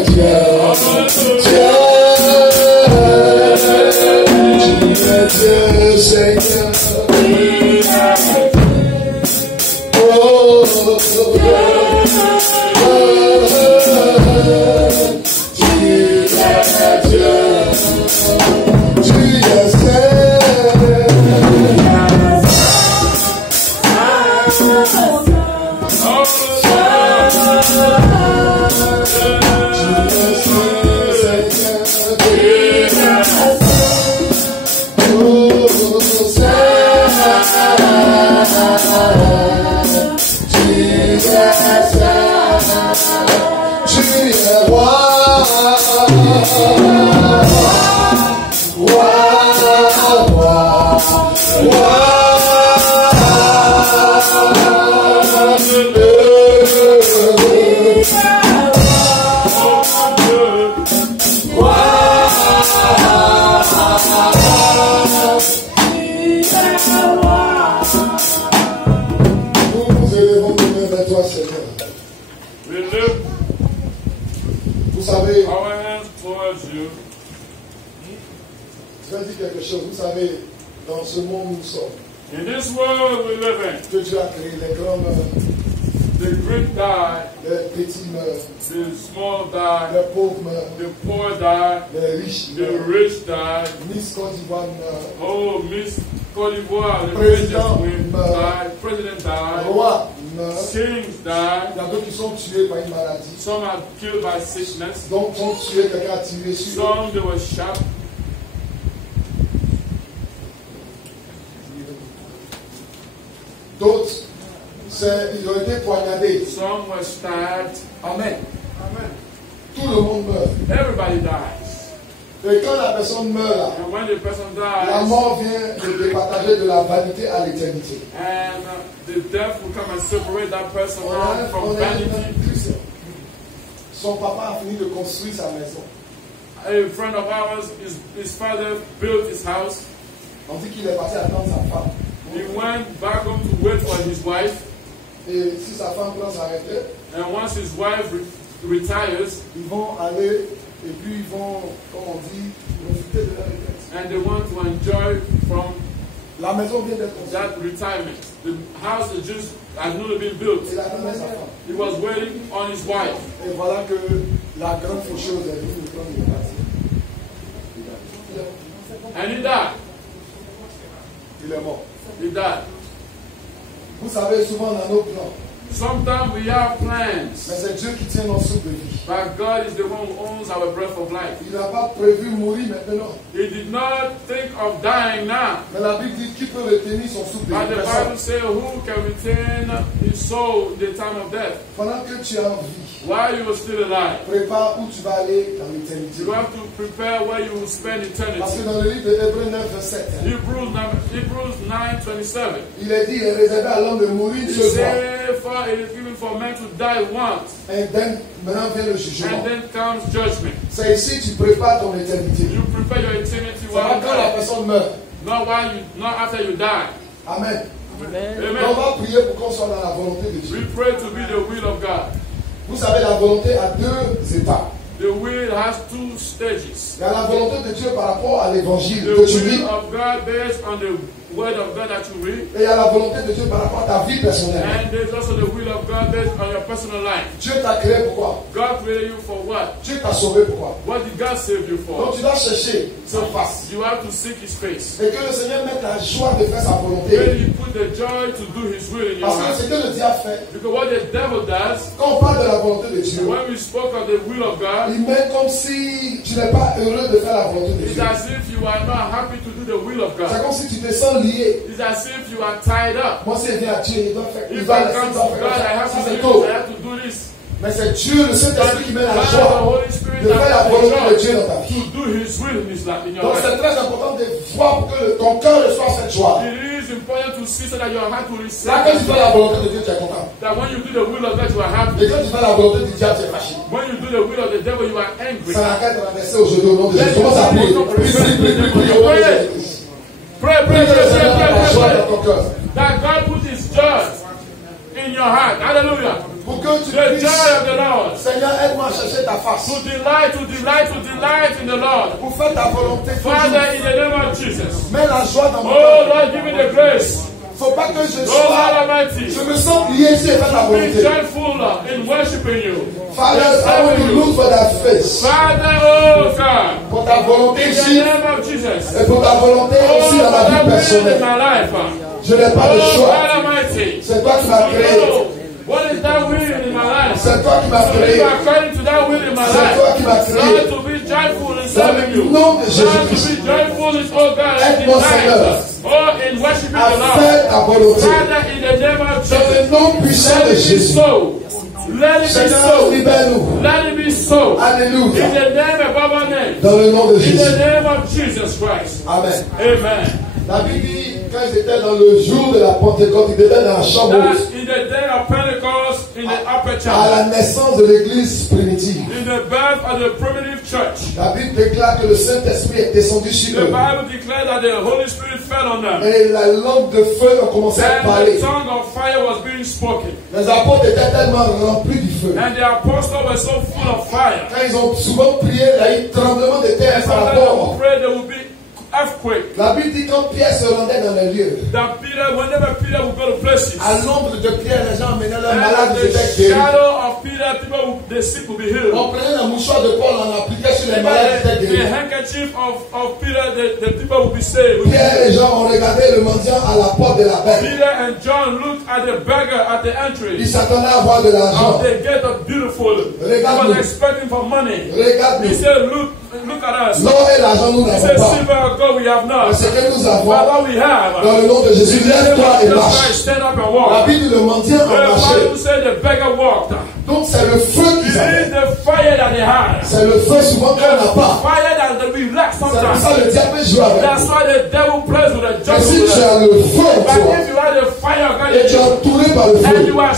Dieu, Dieu. Tu es Dieu, Seigneur. Oh, tu es Dieu. Tu es Seigneur. quelque chose. Vous savez, dans ce monde où nous sommes, In this world we live in, que Dieu a créé, les grands meurent, the great die, les petits meurent, the small die, les pauvres meurent, the poor die, les riches the meurent. rich die. Miss Côte d'Ivoire meurt, Oh, Miss Côte d'Ivoire, the President richest queen died, president died, roi meurt. kings Il died, y a d'autres qui sont tués par une maladie. some are killed by sickness, Donc, sont tués, quelqu'un a tiré sur eux. some they were shot, D'autres, ils ont été poignardés. some were stabbed. Amen. Amen. Tout le monde meurt. Everybody dies. Et quand la personne meurt là, And when the person la dies, mort vient de départager de la vanité à l'éternité. and the death will come and separate that person On out a from un vanity. Christian. Son papa a fini de construire sa maison. A friend of ours, his father built his house. On dit qu'il est parti attendre sa femme. He went back home to wait for his wife. Et si sa femme prend sa retraite, And once his wife retires, ils vont aller et puis ils vont, comme on dit, profiter de la retraite. and they want to enjoy from La maison vient d'être construite. that retirement. The house has not been built. Il attendait sa femme. He was waiting on his wife. Et voilà que la grande faucheuse est venue le prendre, il est parti. And he died. Il est mort. He died. Vous savez, souvent dans nos plans, Sometimes we have plans, mais c'est Dieu qui tient nos souffles de vie. but God is the one who owns our breath of life. Il n'a pas prévu mourir maintenant. He did not think of dying now. Mais la Bible dit qui peut retenir son souffle de But vie. the Personne. Bible says, who can retain his soul in the time of death? Pendant que tu es en vie, While you are still alive, prépare où tu vas aller dans l'éternité. you have to prepare where you will spend Parce que eternity. dans le livre de Hébreux 9, verset 7, Hebrews 9:27. il est dit, il est réservé à l'homme de mourir une He seule fois. said, for it is given for men to die once, Et maintenant vient le jugement. and then comes judgment. C'est ici que tu prépares ton éternité. You prepare your eternity Ça va while quand la dying, personne meurt. not after you die. Amen. Amen. On Amen. va prier pour qu'on soit dans la volonté de We Dieu. pray to be the will of God. Vous savez, la volonté a deux étapes. The will has two stages. Il y a la volonté de Dieu par rapport à l'évangile The que tu lis. will of God based on the word of God that you read. Et il y a la volonté de Dieu par rapport à ta vie personnelle. And there's also the will of God based on your personal life. Dieu t'a créé pourquoi? God created you for what? Dieu t'a sauvé pourquoi? What did God save you Donc for? tu dois chercher sa face. You have to seek His face. Et que le Seigneur mette la joie de faire sa volonté. When He put the joy to do His will in your Parce que heart. ce que le diable fait, Because what the devil does, quand on parle de la volonté de Dieu, when we spoke of the will of God, il met comme si tu n'es pas heureux de faire la volonté de it's Dieu. as if you are not happy to do the will of C'est God. comme si tu te sens lié. It's as if you are tied up. Moi, si il vient à Dieu, il doit faire. Il If va I laisser, come il to doit God, faire I ça. have Ça, to c'est do tôt. this, I have to do this. Mais c'est Dieu, le Saint-Esprit, qui met la God, the joie Holy Spirit de faire la that volonté de has Dieu the dans ta joy vie. to do His will in His life, in your Donc life. c'est très important de voir pour que ton cœur reçoive cette joie. It is important to see so that your heart will receive Là, quand tu fais la volonté de Dieu, tu es content. that when you do the will of God, you are Et happy. quand tu fais la volonté du diable, tu es fâché. When you do the will of the devil, you are angry. Ça n'a qu'à être renversé aujourd'hui au nom de Jésus. Commence à prier. Prie, prie, prie, prie, prie au nom de Jésus. Pray, Prie pray, que le pray, Seigneur mette la pray, joie pray, dans ton cœur. that God put His joy in your heart. Hallelujah. Pour que tu The joy puisses, of the Lord. Seigneur, aide-moi à chercher ta face. To delight, to delight, to delight in the Lord. Pour faire ta volonté. Father, in the name of Jesus. Mets la joie dans mon Oh cœur. Lord, give me the grace. Faut pas que je Oh Lord sois. Almighty. Je me sens lié si je fais ta Be volonté. joyful in worshiping you. Father, I want to look for that face. Father, oh God. Pour ta volonté In the ici name of Jesus. et pour ta volonté Oh, aussi dans ma Lord, vie I will in personnelle. my life. Je n'ai pas de Oh choix. God Almighty. C'est toi qui m'as créé. Oh, what is that will in my life? C'est toi qui m'as To créé. live according to that will in my C'est toi life. qui m'as créé. Lord, to be joyful in serving Dans you. le nom de Lord, to Jésus-Christ. be joyful in, oh God, in Aide-moi, Seigneur. delight. Oh, in worshiping À the Lord. faire ta volonté. Father, in the name of Dans Jesus. le nom puissant Let de it be Jésus. so. Let it be Seigneur, so. libère-nous. Let it be so. In Alléluia. the name above all names. Dans le nom de In the Jésus. name of Jesus Christ. Amen. Amen. La Bible dit, quand ils étaient dans le jour de la Pentecôte, ils étaient dans la chambre That haute, in the day of Pentecost, in the upper à chamber, la naissance de l'église primitive. in the birth of the primitive church, La Bible déclare que le Saint-Esprit est descendu sur the eux. Bible declared that the Holy Spirit fell on them. Et la langue de feu a commencé à And parler. the tongue of fire was being spoken. Les apôtres étaient tellement remplis du feu. And the apostles were so full of fire. Quand ils ont souvent prié, il y a eu tremblement de terre And par sometimes they rapport would pray, there would be earthquake. La Bible dit quand Pierre se rendait dans les lieux, That Peter, whenever Peter would go to places, à l'ombre de Pierre, les gens amenaient leurs and malades, ils the étaient guéris. shadow of Peter, the sick will be healed. On prenait le mouchoir de Paul, on appliquait sur les malades, ils étaient The guéris. handkerchief of Peter, the people will be saved. Pierre et Jean ont regardé le mendiant à la porte de la bête. Peter and John looked at the beggar at the entry Ils s'attendaient à avoir de l'argent. of the gate of Beautiful. He Regarde-nous. was expecting for money. He Regarde-nous. said, look at us. L'or et l'argent, nous He n'avons said, pas. silver or gold we have Mais not. ce que nous But avons, what we have, dans le nom de Jésus, lève-toi et just marche. stand up and La walk. Bible, le mendiant The a marché. Bible said the beggar walked. Donc c'est le feu It qu'ils avaient. is the fire that they had. C'est le feu souvent qu'on n'a pas. Fire that we lack C'est pour ça sometimes. que le diable joue avec That's nous. why the devil plays with the Mais jungle si with tu us. as le feu en But toi if you have the fire of God et in tu es you, entouré par le and feu, you are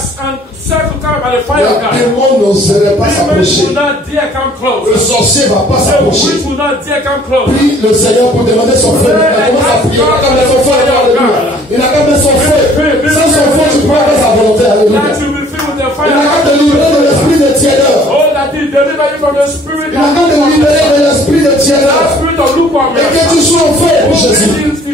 circumcised by the fire of les God, démons n'oseraient pas demons s'approcher. will not dare come Le close. sorcier ne va pas The s'approcher. witch will not dare come close. Prie le Seigneur pour demander son feu. Il commence à prier. Il n'a qu'à mettre son feu. Alléluia. Il n'a qu'à mettre son feu. Sans son feu, tu ne peux pas faire sa volonté. Alléluia. That you will fill with the Il fire n'a of qu'à God. te libérer de l'esprit de tièdeur. Oh, that he deliver you from the spirit Il n'a qu'à te libérer de l'esprit de tièdeur. that spirit of lukewarmness. Et que tu sois en feu pour Jésus.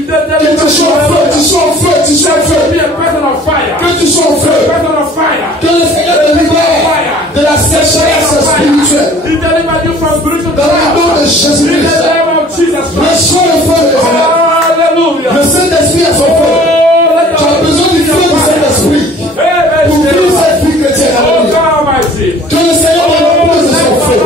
Que tu sois en feu, tu sois en feu, tu sois en feu. Be a person of fire. Que tu sois en A feu. person of fire. Que le Seigneur te libère de la sécheresse spirituelle. He delivered you from spiritual Dans le nom de drought. In Jésus-Christ. the name of Jesus Christ. Reçois le feu de Seigneur. Hallelujah. Le Saint-Esprit a son feu. Tu as besoin du feu du Saint-Esprit pour vivre cette vie chrétienne. Oh Alléluia. God Almighty. Que le Seigneur t'envoie de son feu.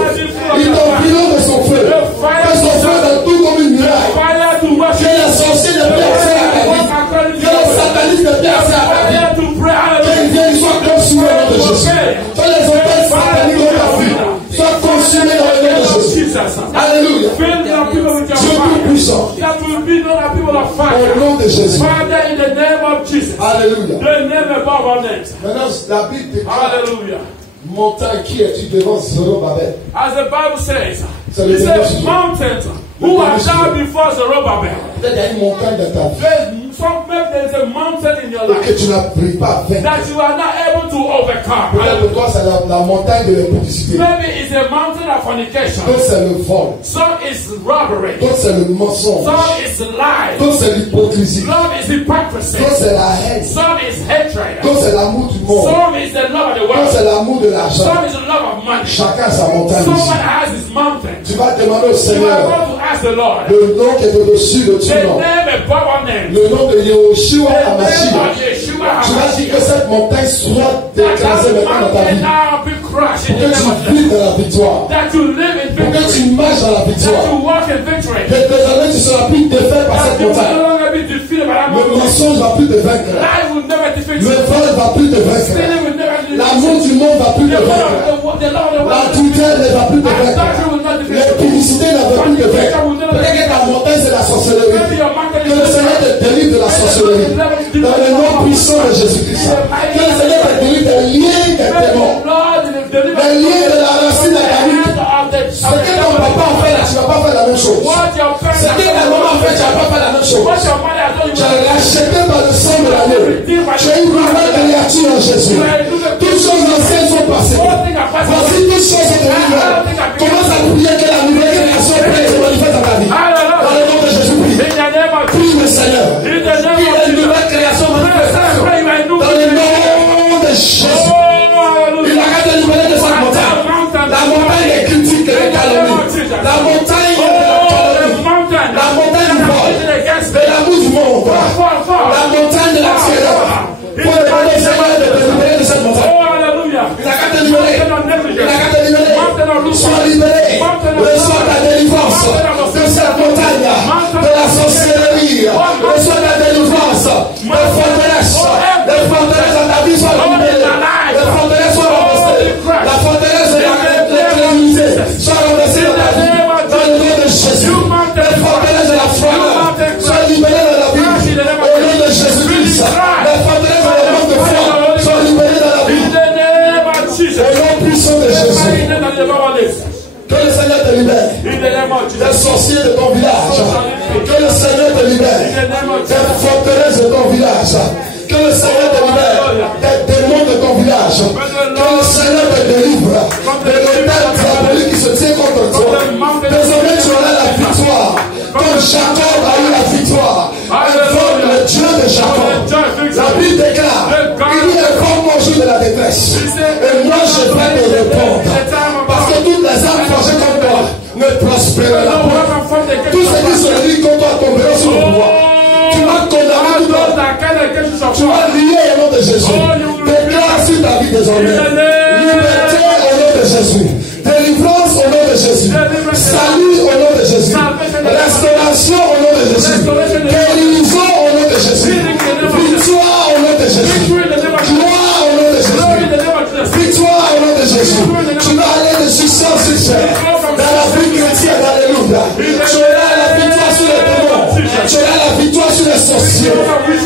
Il t'envoie de son feu. Que son feu dans tout comme une muraille. Fire to Que worship. les sorciers ne puissent accès à ta vie. Que les satanistes ne puissent accès à ta vie. Fire to pray. Qu'ils viennent soient consumés au nom de Jésus. Que les hôtels sataniques de ta vie soient consumés dans le nom de Jésus. Alléluia. Fill the people with your Dieu fire. tout-puissant. That will be known as people of Au fire. nom de Jésus. Father, in the name of Jesus. Alléluia. The name above all names. Maintenant, la Bible déclare Hallelujah. montagne qui es-tu devant Zorobabel. As the Bible says, So it the says devil- mountains who are down before Zerubbabel. Peut-être qu'il y a une montagne dans ta vie There is a mountain in your que life tu n'arrives pas à vaincre. that you are not able to overcome. Peut-être pour toi, c'est la montagne de l'impudicité. Maybe it's a mountain of fornication. D'autres, c'est le vol. Some is robbery. D'autres, c'est le mensonge. Some is lies. D'autres, c'est l'hypocrisie. Some is hypocrisy. D'autres, c'est la haine. Some is hatred. D'autres, c'est l'amour du monde. Some is the love of the D'autres, world. c'est l'amour de l'argent. Some is the love of money. Chacun a sa montagne Someone ici. has his mountain. Tu vas demander au You are Seigneur going to ask the Lord. le nom qui est au-dessus de tout The nom. name above all names. Le nom de Yahushua The name Hamashiach. of Yeshua Tu vas dire que HaMashiach. cette montagne soit That écrasée maintenant dans ta mountain vie. now be crushed in Pour the que name of tu Jesus. vives dans la victoire. That you live in Pour que victory. tu marches dans la That victoire. you walk in victory. Que désormais tu ne seras plus défait par That cette you will montagne. no longer be defeated by that Le mountain. mensonge ne va plus te vaincre. Life will never defeat Le you. vol ne va plus te vaincre. Sin will never defeat L'amour you. du monde ne va plus te The Lord vaincre. of the world. L'adultère ne va plus te Adultery vaincre. will not defeat you. L'impunicité ne va plus te vaincre. Peut-être que ta montagne c'est la Maybe sorcellerie. your mountain Que le is Seigneur te délivre de la sorcellerie. Dans le nom puissant de Jésus-Christ. Que le Seigneur te délivre des liens des démons. Les liens de la racine adamique. Ce que ton papa a fait là, tu ne vas pas faire la même chose. Ce que ta maman a fait, tu ne vas pas faire la même chose. Tu es racheté par le sang de l'agneau. Tu es une nouvelle créature en Jésus. Toutes choses anciennes sont passées. Voici toutes choses sont nouvelles. Commence à prier que la nouvelle création pleine se manifeste dans ta vie. Dans le nom de Jésus-Christ. Prie le Seigneur. Prie la nouvelle création manifeste. Dans le nom de Jésus. Il arrête de libérer de cette montagne. La montagne des critiques et des calomnies. La montagne de la calomnie. La montagne du vol. De l'amour du monde. La montagne de la terreur. Pour demander au Seigneur de te libérer de cette montagne. Il a qu'à te libérer. Il a qu'à te libérer. Sois libéré. Reçois ta délivrance de cette montagne. De la sorcellerie. Reçois ta délivrance. Les forteresses. Les forteresses dans ta vie soient libérées. Les forteresses soient renversées. La forteresse de la crédibilité soit renversée dans ta vie. Dans le nom de Jésus. Les forteresses de la foi soient libérées dans la vie. Au nom de Jésus-Christ. Les forteresses de la manque de foi soient libérées dans la vie. Au nom puissant de Jésus. Que le Seigneur te libère. Des sorciers de ton village. Que le Seigneur te libère. Des forteresses de ton village. Que le Seigneur te libère. Des démons de ton village. Que le Seigneur te délivre. De l'état diabolique qui se tient contre toi. Désormais tu auras la victoire. Comme Jacob a eu la victoire. Invoque le Dieu de Jacob. La Bible déclare, il dit invoque mon jour de la détresse. Et moi je vais te répondre. Parce que toutes les âmes forgées comme toi ne prospéreront pas. Tout ce qui se dit contre toi tomberont sur le pouvoir. Tu vas condamner tout le monde. Tu vas lier au nom de Jésus. Déclare sur ta vie désormais. Liberté au nom de Jésus. Délivrance au nom de Jésus. Salut au nom de Jésus. Restauration au nom de Jésus. Guérison au nom de Jésus. Victoire au nom de Jésus. Gloire au nom de Jésus. Victoire au nom de Jésus. Tu vas aller de succès en succès. Dans la vie chrétienne, alléluia. Tu auras la victoire sur les démons. Tu auras la victoire sur les sorciers.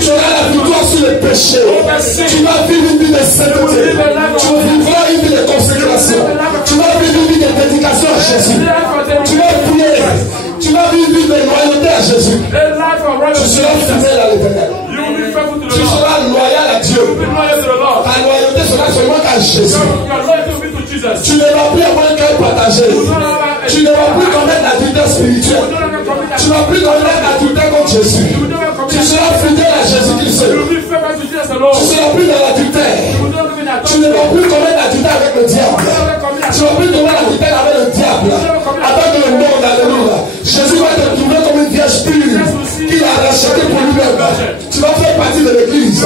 Tu auras la victoire sur les péchés. Tu vas vivre une vie de sainteté. Tu vivras une vie de consécration. Tu vas vivre une vie de dédication à Jésus. Tu vas prier. Tu vas vivre une vie de loyauté à Jésus. Tu seras fidèle à l'Éternel. Tu seras loyal à Dieu. Ta loyauté sera seulement à Jésus. Tu ne vas plus avoir un cœur partagé. Tu ne vas plus commettre l'adultère spirituel. Tu ne vas plus commettre l'adultère contre Jésus. Tu seras fidèle à Jésus-Christ. Tu seras plus dans l'adultère. Tu ne vas plus commettre l'adultère avec le diable. Tu ne vas plus commettre l'adultère avec le diable. Avec le monde, alléluia. Jésus va te trouver comme une vierge pure qu'il a rachetée pour lui-même. Tu vas faire partie de l'église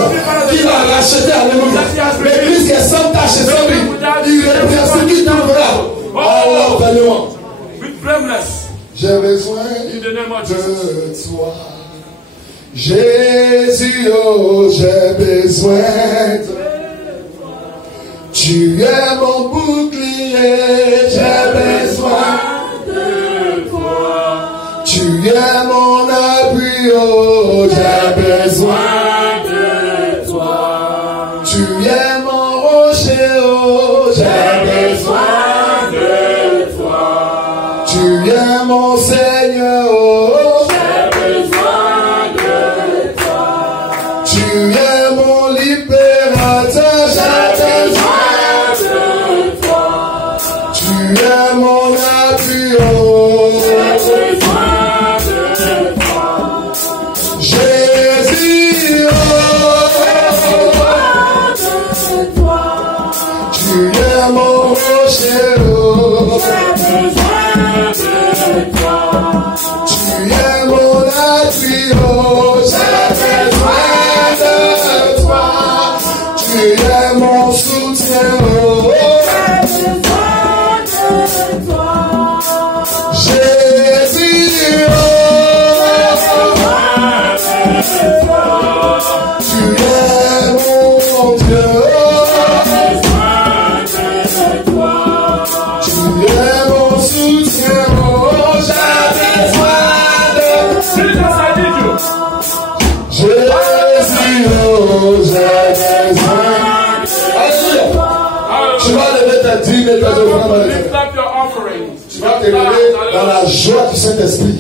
qu'il a rachetée, alléluia. L'église qui est sans tâche et sans vie. Il représente qui trouvera. Oh, vraiment. J'ai besoin de toi. Jésus, oh, j'ai besoin de toi. Tu es mon bouclier, j'ai besoin de toi. Tu es mon abri, oh, j'ai besoin de toi. Tu es mon rocher, oh, j'ai besoin de toi. Tu es mon Seigneur, oh, j'ai besoin de toi. Tu es mon libérateur, j'ai besoin de toi. Tu es mon appui, oh, j'ai besoin de toi. Jésus, oh, j'ai besoin de toi. Tu es mon rocher, oh, j'ai besoin de toi. Tu es mon appui, oh, j'ai besoin de toi. Tu es mon soutien, oh, j'ai besoin de toi. Jésus, oh, tu es mon Dieu, oh, j'ai besoin de toi. Tu es mon soutien, oh, j'ai besoin de toi. Jésus, oh, j'ai besoin de toi. Tu vas lever ta dîme et ta demande. Tu vas te lever dans la joie du Saint-Esprit.